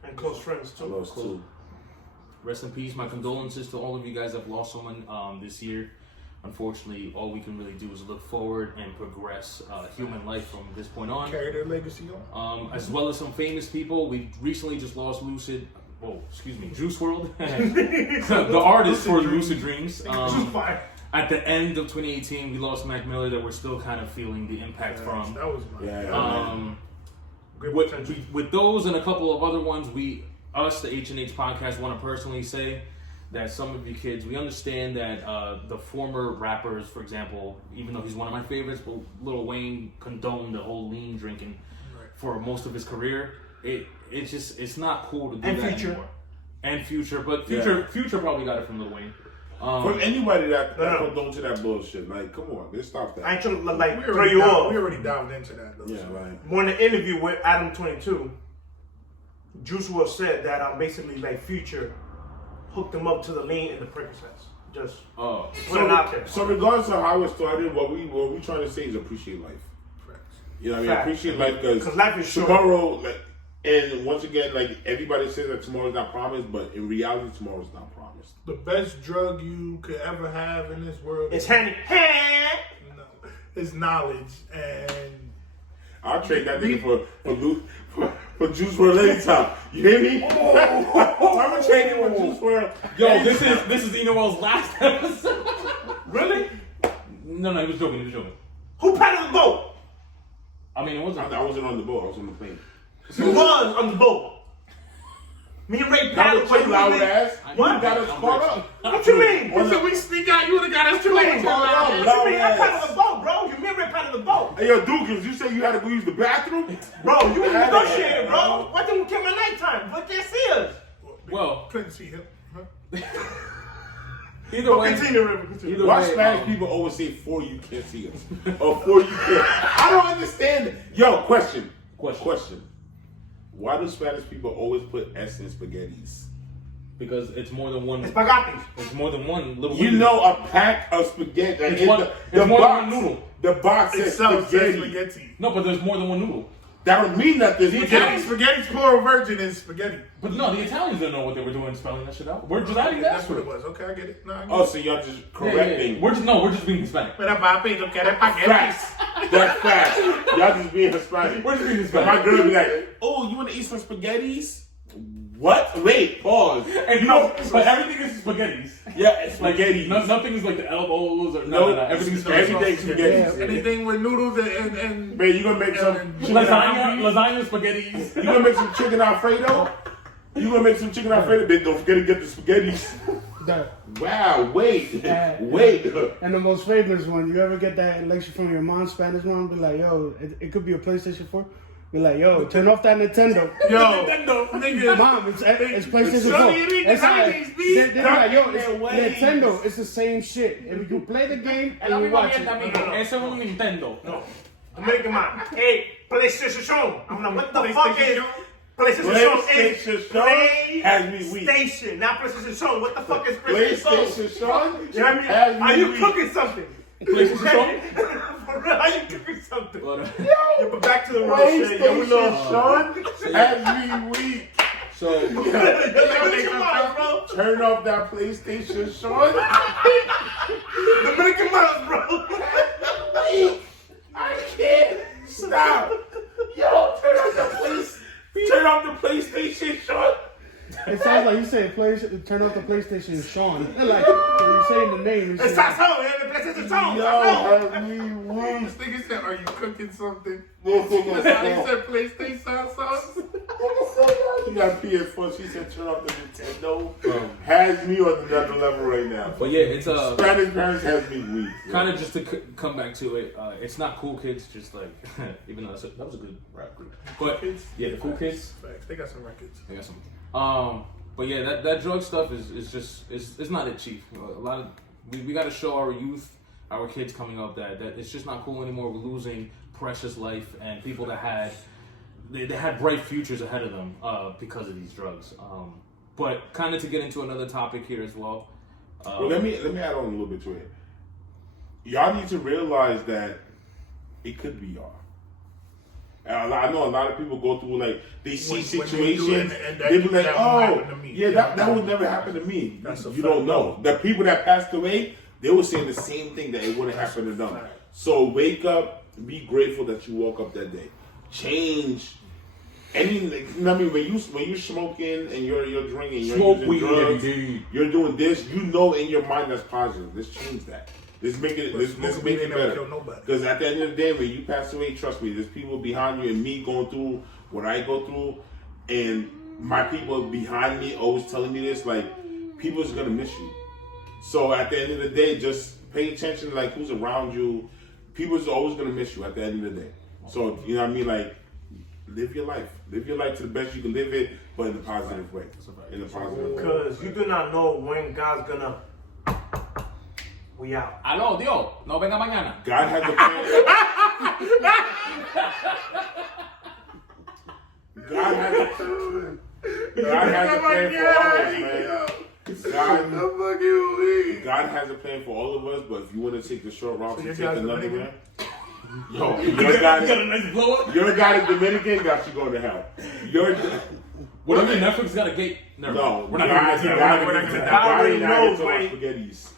And close friends I too. lost two. Rest in peace. My condolences to all of you guys that have lost someone this year. Unfortunately, all we can really do is look forward and progress human life from this point on. Carry their legacy on. As well as some famous people. We recently just lost Juice WRLD, the artist for Lucid Dreams. At the end of 2018, we lost Mac Miller that we're still kind of feeling the impact from. That was my With those and a couple of other ones, the H&H podcast, want to personally say that some of you kids, we understand that the former rappers, for example, even though he's one of my favorites, but Lil Wayne condoned the whole lean drinking for most of his career. It's not cool to do And that Future. anymore. And Future, but Future probably got it from Lil Wayne. For anybody that condones to that bullshit, like, come on, let's stop that. I ain't trying to like we throw you off. already dived into that though. Yeah, right. More in the interview with Adam 22, Juice WRLD said that basically like Future hooked him up to the lean and the Percocets. Just put it out there. So regardless of how it started, what we trying to say is appreciate life. You know what I mean? Fact. Appreciate life Because life is short. tomorrow, like, and once again, like everybody says that tomorrow's not promised, but in reality, tomorrow's not promised. The best drug you could ever have in this world It's handy. is knowledge, and I'll trade that nigga for Juice WRLD anytime. You hear me? I'm trading with Juice WRLD. Yo, this is Eno's last episode. Really? No, he was joking. Who paddled the boat? I mean, it wasn't. I wasn't on the boat. I was on the plane. Who was on the boat? Me and Ray That paddled. was your loud ass. What? You got us caught up. What you mean? He said we sneak out. You would have got us too late. Caught up. What you mean? I paddled the boat, bro. You mean Ray paddled the boat? Hey, yo, Dukins, you say you had to go use the bathroom? Bro, you was negotiating, bro. Why didn't we come at nighttime? But they see us. Well, Couldn't see him. either way, Continue, River. Continue. either Why way, Spanish people always say for you can't see us? Or for you can't. I don't understand it. Yo, question. Why do Spanish people always put S in spaghettis? because it's more than one. Spaghetti. It's more than one little. You know a pack of spaghetti. Like It's more than one noodle. The box says Itself says spaghetti. spaghetti. No, but there's more than one noodle. That don't mean nothing. Spaghetti's plural virgin is spaghetti. But no, the Italians didn't know what they were doing spelling that shit out. We're just adding that. That's what it was. Okay, I get it. No, I get Oh, it. so y'all just Yeah, correcting. We're just being Hispanic. Mira, papi, tú quieres spaghetti. Facts. That's facts. Y'all just being Hispanic. We're just being But Hispanic. my girl be like, oh, you want to eat some spaghettis? What? Wait, pause. And no, but everything is spaghettis. Yeah, it's Like spaghetti. nothing is like the elbows or no. Everything's spaghetti. Everything's spaghetti. Yeah. Anything with noodles and Man, you gonna make some chicken Lasagna, spaghettis. You gonna make some chicken Alfredo? You gonna make some chicken Alfredo? Then don't forget to get the spaghettis. Wow, wait. And the most famous one, you ever get that lecture from your mom's Spanish mom? Be like, yo, it could be a PlayStation 4. Be like, yo, turn off that Nintendo. yo, Nigga, mom, it's PlayStation 4. It's like, they're like, yo, it's Nintendo. It's the same shit. If you play the game and you watch it. Eso es un Nintendo. No. American man. Hey, PlayStation. I'm like, what the fuck is PlayStation? Has me weak. PlayStation, not PlayStation. What the fuck is PlayStation? PlayStation Sean? You know what I mean? Are you cooking something? PlayStation. For real, are you cooking something? But, Yeah, but back to the real shit. Yo, we love PlayStation has me weak. so Turn off that PlayStation Sean. Dominican Miles, bro. I can't stop. Yo, turn off the PlayStation Sean. It sounds like you say turn off the PlayStation Sean. Like, you're saying the name. It's Sazón, PlayStation Sazón. Yo, has me weak. This nigga said, "Are you cooking something?" This He nigga said, "PlayStation sauce." You got PS4. She said, turn off the Nintendo. Has me on another level right now. but yeah, it's Spanish parents has me weak. kind of just to come back to it. It's not Cool Kids, just like even though that was a good rap group. But yeah, the Cool Kids. Facts. They got some records. I got some. But yeah, that drug stuff is just it's not it cheap. A lot of we got to show our youth, our kids coming up that it's just not cool anymore. We're losing precious life and people that had they had bright futures ahead of them because of these drugs. But kind of to get into another topic here as well. Well, let me add on a little bit to it. Y'all need to realize that it could be y'all. I know a lot of people go through like they see When situations, and they be like, that "Oh, won't happen to me." yeah, that would never happen to me." That's a You fact. don't know. The people that passed away, they were saying the same thing that it wouldn't happen to them. fact. So wake up, be grateful that you woke up that day. Change. Any, you know what I mean, when you're smoking and you're drinking, you're Smoke using weed drugs, every day. you're doing this, you know in your mind that's positive. Let's change that. Let's make it. Let's Smoking make weed it ain't never better. killed nobody. Because at the end of the day, when you pass away, trust me, there's people behind you and me going through what I go through, and my people behind me always telling me this. Like, people's gonna miss you. So at the end of the day, just pay attention to like who's around you. People's always gonna miss you at the end of the day. So you know what I mean, like. Live your life. Live your life to the best you can live it, but in a positive way. In a positive way. Because you do not know when God's gonna. We out. Aló, Dios, no venga mañana. God has a plan. God has a plan for all of us, man. God has a plan for all of us, but if you want to take the short route to your take guy's another Dominican? route, yo, You got a nice blow up. your guy is Dominican, got you going to hell. What do you mean Netflix got a gate? Never No, mind. We're not God, gonna God, we're not gonna- God, God already God, knows, God, man. spaghettis.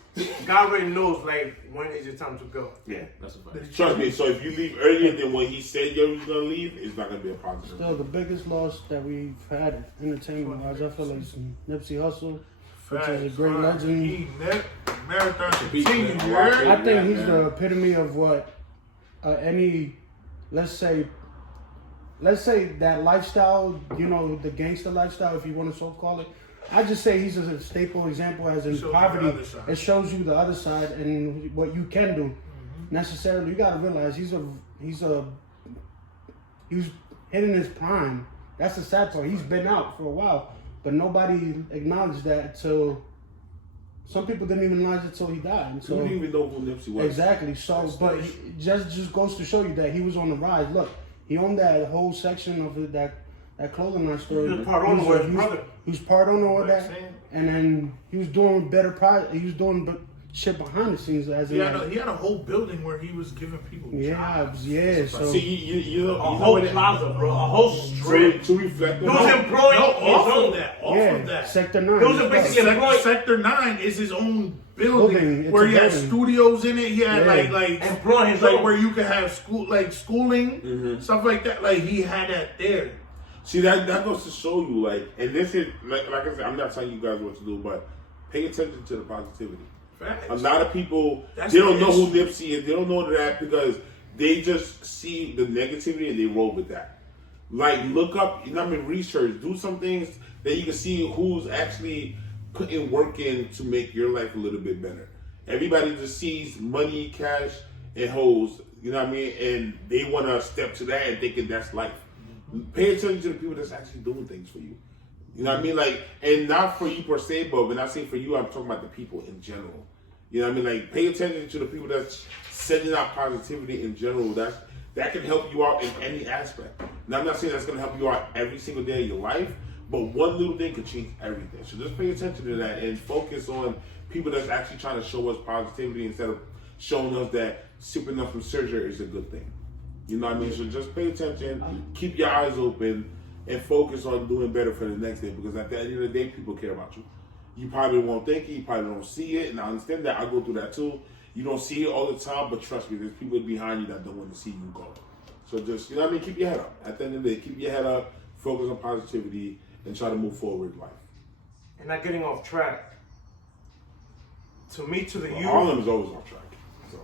God already knows, like, when is your time to go. Yeah. That's a fact. Trust me, so if you leave earlier than when he said you was gonna leave, it's not gonna be a positive. Still, the biggest loss that we've had entertainment-wise, I feel like Nipsey Hussle, which is a great legend. He marathon Beat, continue, man. you heard? I think he's the epitome of what any, let's say that lifestyle, you know, the gangster lifestyle, if you want to so call it. I just say he's a staple example, as in Shows you the poverty. other side. It shows you the other side and what you can do. Necessarily, you got to realize he was hitting his prime. That's the sad part. He's been out for a while, but nobody acknowledged that till. Some people didn't even realize it till he died. So You didn't even know who Nipsey was. exactly. So, but it just goes to show you that he was on the rise. Look, he owned that whole section of that clothing line store. He was part owner with his brother. He was part owner of Like that, saying- and then he was doing better. He was doing shit behind the scenes as He in, had a whole building where he was giving people jobs. yeah. So See, you know, A whole plaza, bro. A whole strip. to reflect He on was that. employing No, his off own. of that. Off yeah, of that. Sector 9. Those are basically employing. Sector 9 is his own building, Building, it's where a he had building. studios in it. He had Yeah. like Employing his like own. where you could have schooling, stuff like that. Like he had that there. See, that goes to show you, like, and this is like I said, I'm not telling you guys what to do, but pay attention to the positivity. Facts. A lot of people, That's they don't the know who issue. Nipsey is. They don't know that because they just see the negativity and they roll with that. Like, look up, research, do some things that you can see who's actually putting work in to make your life a little bit better. Everybody just sees money, cash, and hoes, you know what I mean? And they want to step to that and thinking that's life. Pay attention to the people that's actually doing things for you. You know what I mean? Like, and not for you per se, but when I say for you, I'm talking about the people in general. You know what I mean? Like, pay attention to the people that's sending out positivity in general. That can help you out in any aspect. Now, I'm not saying that's going to help you out every single day of your life, but one little thing can change everything. So just pay attention to that and focus on people that's actually trying to show us positivity instead of showing us that sipping up some surgery is a good thing. You know what I mean? So just pay attention, keep your eyes open, and focus on doing better for the next day, because at the end of the day, people care about you. You probably won't think it, you probably don't see it, and I understand that. I go through that too. You don't see it all the time, but trust me, there's people behind you that don't want to see you go. So just, you know what I mean? Keep your head up. At the end of the day, keep your head up, focus on positivity, and try to move forward in life. And not getting off track. To me, to the youth. Harlem is always off track. So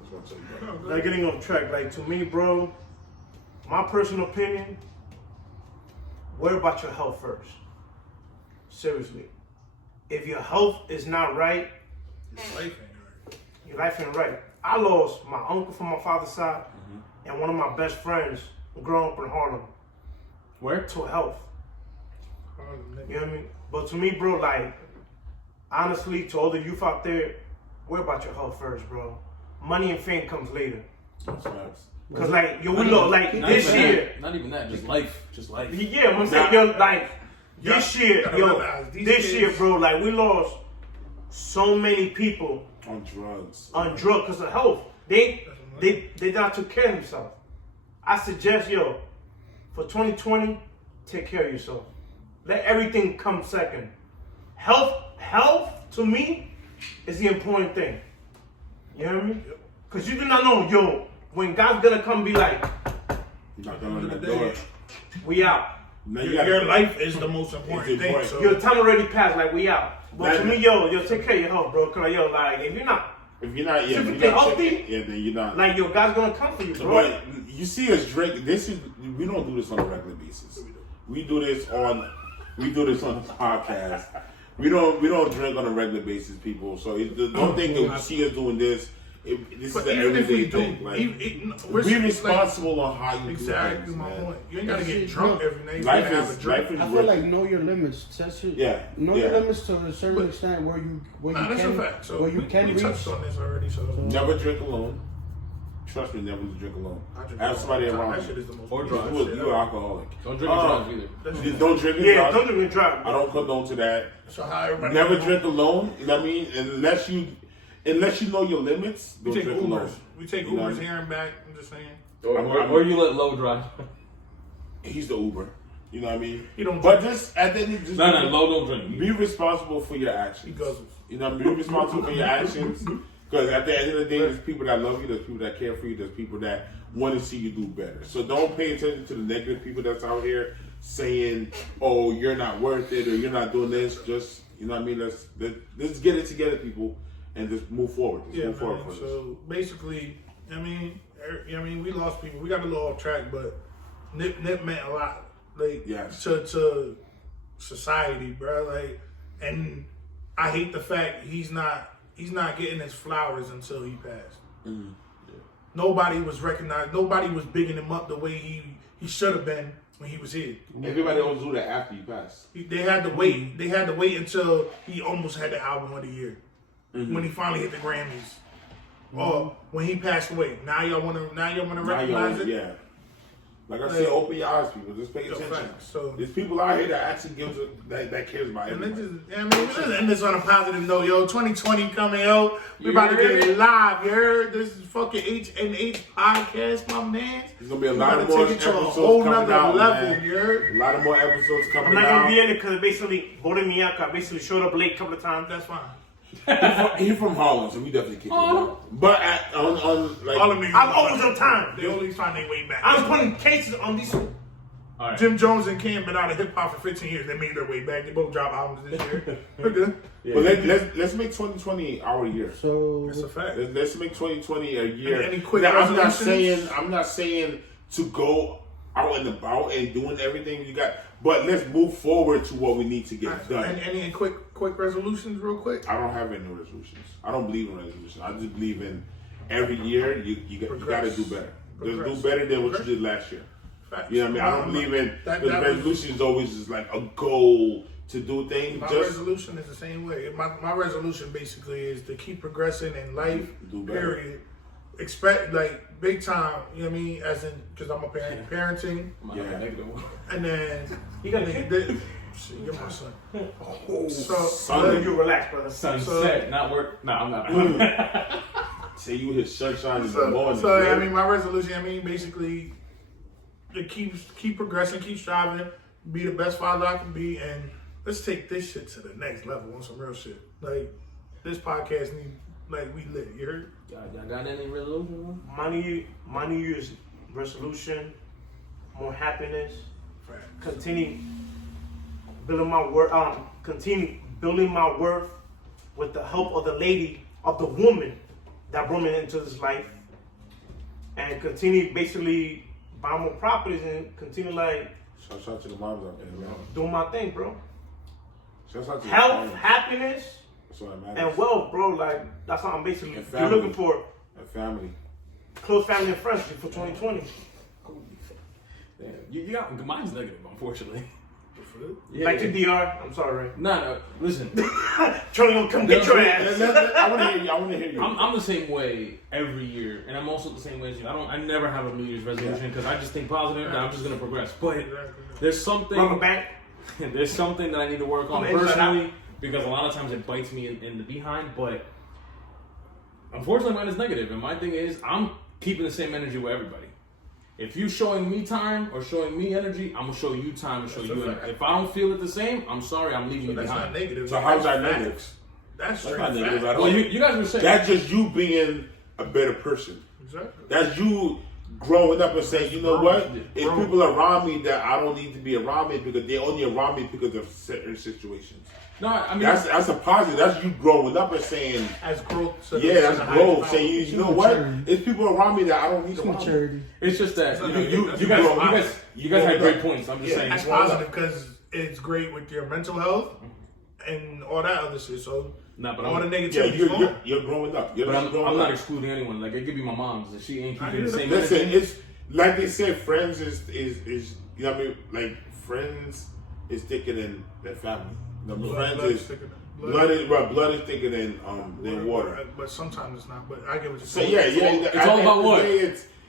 that's what I'm saying. Not getting off track. Like, to me, bro, my personal opinion, worry about your health first. Seriously. If your health is not right, your life ain't right. I lost my uncle from my father's side and one of my best friends growing up in Harlem. Where? To health. You know what I mean? But to me, bro, like, honestly, to all the youth out there, worry about your health first, bro. Money and fame comes later. Cause like, yo, we look like this year. Not even that, just life. Just life. Yeah, I'm saying, yo, like, this year, gotta yo, realize, these this kids- year, bro, like, we lost so many people On drugs. on drugs because of health. They not took care of themselves. I suggest, yo, for 2020, take care of yourself. Let everything come second. Health to me is the important thing. You hear me? Because you do not know, yo, when God's gonna come be like, Knock on the door. we out. Now you Your gotta, life is the most important It's thing. important. So Your time already passed, like we out. But That- to me, yo, take care of your health, bro. Cause like, yo, like, if you're not, if you're not, yeah, If if you're you're not healthy, checking, yeah, then you're not. like, yo, God's gonna come for you, bro. But you see us drink. We don't do this on a regular basis. We do this on the podcast. We don't drink on a regular basis, people. So don't think that you see us doing this. This But is an even if we everyday do, thing. Like, we're be responsible on how you Exactly do things, my man. point. You ain't gotta get It's- drunk no. every night. You Life gotta have a is drink. life I is feel worth like it. know your limits. That's it. Yeah, Know yeah. your limits to a certain extent where you Nah, that's a can fact. So where you we can reach. touched on this already. So Never drink alone. Trust me, never drink alone. I drink Have somebody alcohol. around That shit you. is the most Or beautiful drugs. shit You're an ever. alcoholic. Don't drink and drive either. Just don't drink and Yeah, drive. don't even drive. I don't condone to that. So how everybody Never drink alone. You know what I mean? Unless you know your limits, We don't take drink alone. Ubers. We take You know what I Ubers mean? here and back. I'm just saying. Or you let Low drive. He's the Uber. You know what I mean? He don't But drink. just at the end, just No, Low don't drink. be responsible for your actions. He guzzles. You know, be responsible for your actions. Because at the end of the day, there's people that love you, there's people that care for you, there's people that want to see you do better. So don't pay attention to the negative people that's out here saying, "Oh, you're not worth it," or "You're not doing this." Just, you know what I mean? Let's get it together, people, and just move forward. Let's Yeah, move forward man. for this. So basically, I mean, we lost people. We got a little off track, but Nip meant a lot, like Yes. to society, bro. Like, and I hate the fact he's not getting his flowers until he passed. Mm-hmm. Nobody was recognized. Nobody was bigging him up the way he should have been when he was here. Everybody always do that after you pass. They had to wait. They had to wait until he almost had the album of the year. When he finally hit the Grammys. Or when he passed away. Now y'all wanna Now recognize y'all, it? yeah. Like I said, open your eyes, people. Just pay Yo, attention. facts. So- There's people out here that actually gives that cares about And everybody. I mean, let's end this on a positive note, yo. 2020 coming, yo. We about to get it live, you heard? This is fucking H&H podcast, my man. There's gonna be a We lot gotta of more take it to a episodes whole coming nother out, level, man. you heard? A lot of more episodes coming I'm not out. gonna be in it because they basically voted me out. 'Cause I basically showed up late a couple of times. That's fine. He's from Harlem, so we definitely kick him out. But on like All of them niggas. I'm always on time. They always find their way back. I was putting cases on these. All right. Jim Jones and Cam been out of hip hop for 15 years. They made their way back. They both dropped albums this year. We're good. But let's make 2020 our year. So It's a fact. Let's make 2020 a year. Any quick Now, I'm not resolutions? saying to go out and about and doing everything you got, but let's move forward to what we need to get done. And any quick resolutions, real quick? I don't have any resolutions. I don't believe in resolutions. I just believe in every year you got to do better. Just do better than what you did last year. Facts. You know what I mean? I don't believe in That because resolutions always is like a goal to do things. My Just resolution is the same way. My resolution basically is to keep progressing in life. Do better. Period. Expect like big time. You know what I mean? As in, because I'm a parent, parenting, I'm not negative one. and then You got a kid? Shit, you're my son. oh, So, son, You relax, brother. Sunset, not work. No, I'm not. say you hit sunshine in the morning. So I man. mean, my resolution. basically, to keep progressing, keep striving, be the best father I can be, and let's take this shit to the next level on some real shit. Like this podcast need, like we lit. You heard? Y'all got any resolution? My New Year's resolution, more happiness, continue building my worth. Continue building my worth with the help of the woman that brought me into this life, and continue basically buy more properties and continue like Shout out to the moms out there, man. doing my thing, bro. Shout out to Health, the parents. happiness, That's what matters. and wealth, bro. Like that's what I'm basically. And You're family. looking for And family. close family and friends for 2020. Yeah, you got mine's negative, unfortunately. Back to DR. I'm sorry. No, listen. Charlie gonna come get your ass. I want to hear you. I want to hear you. I'm the same way every year, and I'm also the same way as you. I never have a New Year's resolution because I just think positive and I'm just gonna progress. But there's something. Rubber back. There's something that I need to work on From the inside personally because a lot of times it bites me in the behind. But unfortunately, mine is negative, and my thing is I'm keeping the same energy with everybody. If you showing me time or showing me energy, I'm gonna show you time and show you energy. If I don't feel it the same, I'm sorry, I'm leaving you That's behind. not negative. So how's that That's negative? facts. That's That's straight not negative facts. at all. Well, you guys were saying That's just you being a better person. Exactly. That's you growing up and saying, you know what? It's Growing. people around me that I don't need to be around me because they're only around me because of certain situations. no. I mean, That's a positive. That's you growing up and saying, As growth. to the- yeah, to that's the growth. highest Saying, power. you know what? maturity. It's people around me that I don't need it's around me. maturity. it's just that That's you not- guys had great points. I'm just saying. That's positive because it's great with your mental health and all that other shit. So Nah, but all I'm- the Yeah, negativity. you're growing up. You're But I'm growing not up. excluding anyone. Like it could be my mom's. If she ain't I keeping the hear same that. Listen, energy. it's like they said, friends is you know what I mean? Like friends is thicker than family. The friends is blood is thicker than water. But sometimes it's not. But I get what you're So saying. yeah, It's all about what?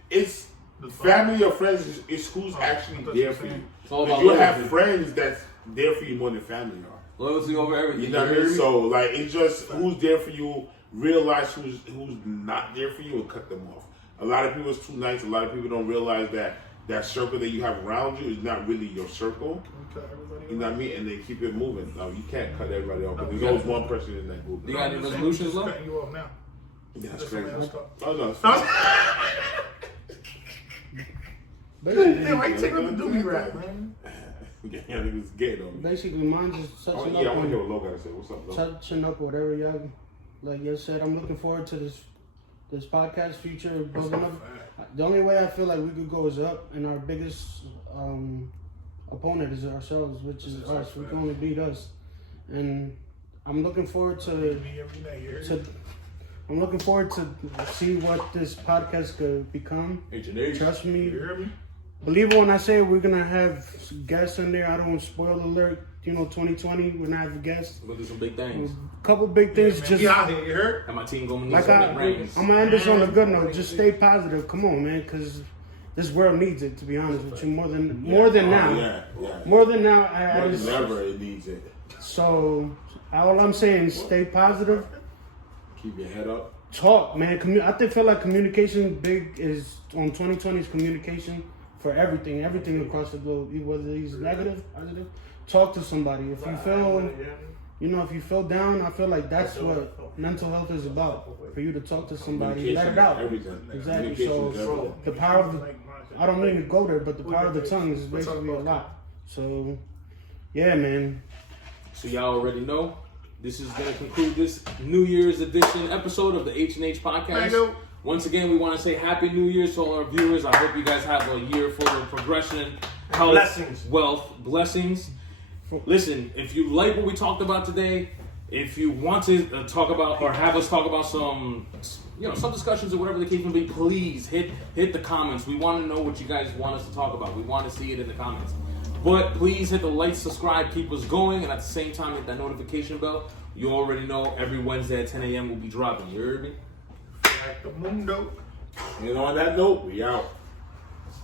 It's The fun. family or friends is who's Oh, actually that's what there you're for you. saying. It's all 'Cause about you have loyalty. friends that's there for you more than family are. Loyalty over everything. You know what I mean? So like it's just who's there for you. Realize who's not there for you and cut them off. A lot of people is too nice. A lot of people don't realize that circle that you have around you is not really your circle. You know what I mean? And they keep it moving. No, you can't cut everybody off. But there's always one person in that group. You got any resolutions left? Cutting you off now. Yeah, that's Let crazy. somebody else talk. Oh no. it's No. Basically, Damn, why you taking up the doobie rap, man? Yeah, niggas gay though. basically mine's just touching Yeah, I up want to hear on what Lo gotta say. What's up, Lo? touching up whatever y'all like you said. I'm looking forward to this podcast future building up. The only way I feel like we could go is up, and our biggest opponent is ourselves, which is us. We can only beat us, and I'm looking forward to Me every night, you heard? I'm looking forward to see what this podcast could become. H&H. Trust You me, hear me? believe it when I say we're gonna have guests in there. I don't spoil alert. 2020, we're gonna have guests. We're gonna do some big things. Couple big things. Man, just we out here, you heard? And my team gonna need like something that I'm rings. gonna end this on a good note. Just stay positive. Come on, man, because this world needs it. To be honest with you, more than now. Yeah. More than now. More than ever, it needs it. So all I'm saying is stay positive. Keep your head up. Talk, man. I feel like communication big is on 2020 is communication for everything across the globe, whether it's negative, positive. Talk to somebody. If you feel, if you feel down, I feel like that's what mental health is about. For you to talk to somebody, let it out. Everything. Exactly. So the power of I don't mean to go there, but the power of the tongue is basically a lot. So yeah, man. So y'all already know. This is going to conclude this New Year's edition episode of the H&H Podcast. Once again, we want to say Happy New Year to all our viewers. I hope you guys have a year full of progression, health, blessings, wealth, blessings. Listen, if you like what we talked about today, if you want to talk about or have us talk about some discussions or whatever the case may be, please hit the comments. We want to know what you guys want us to talk about. We want to see it in the comments. But please hit the like, subscribe, keep us going, and at the same time hit that notification bell. You already know every Wednesday at 10 a.m. we'll be dropping. You heard me? Like the mundo. And on that note, we out.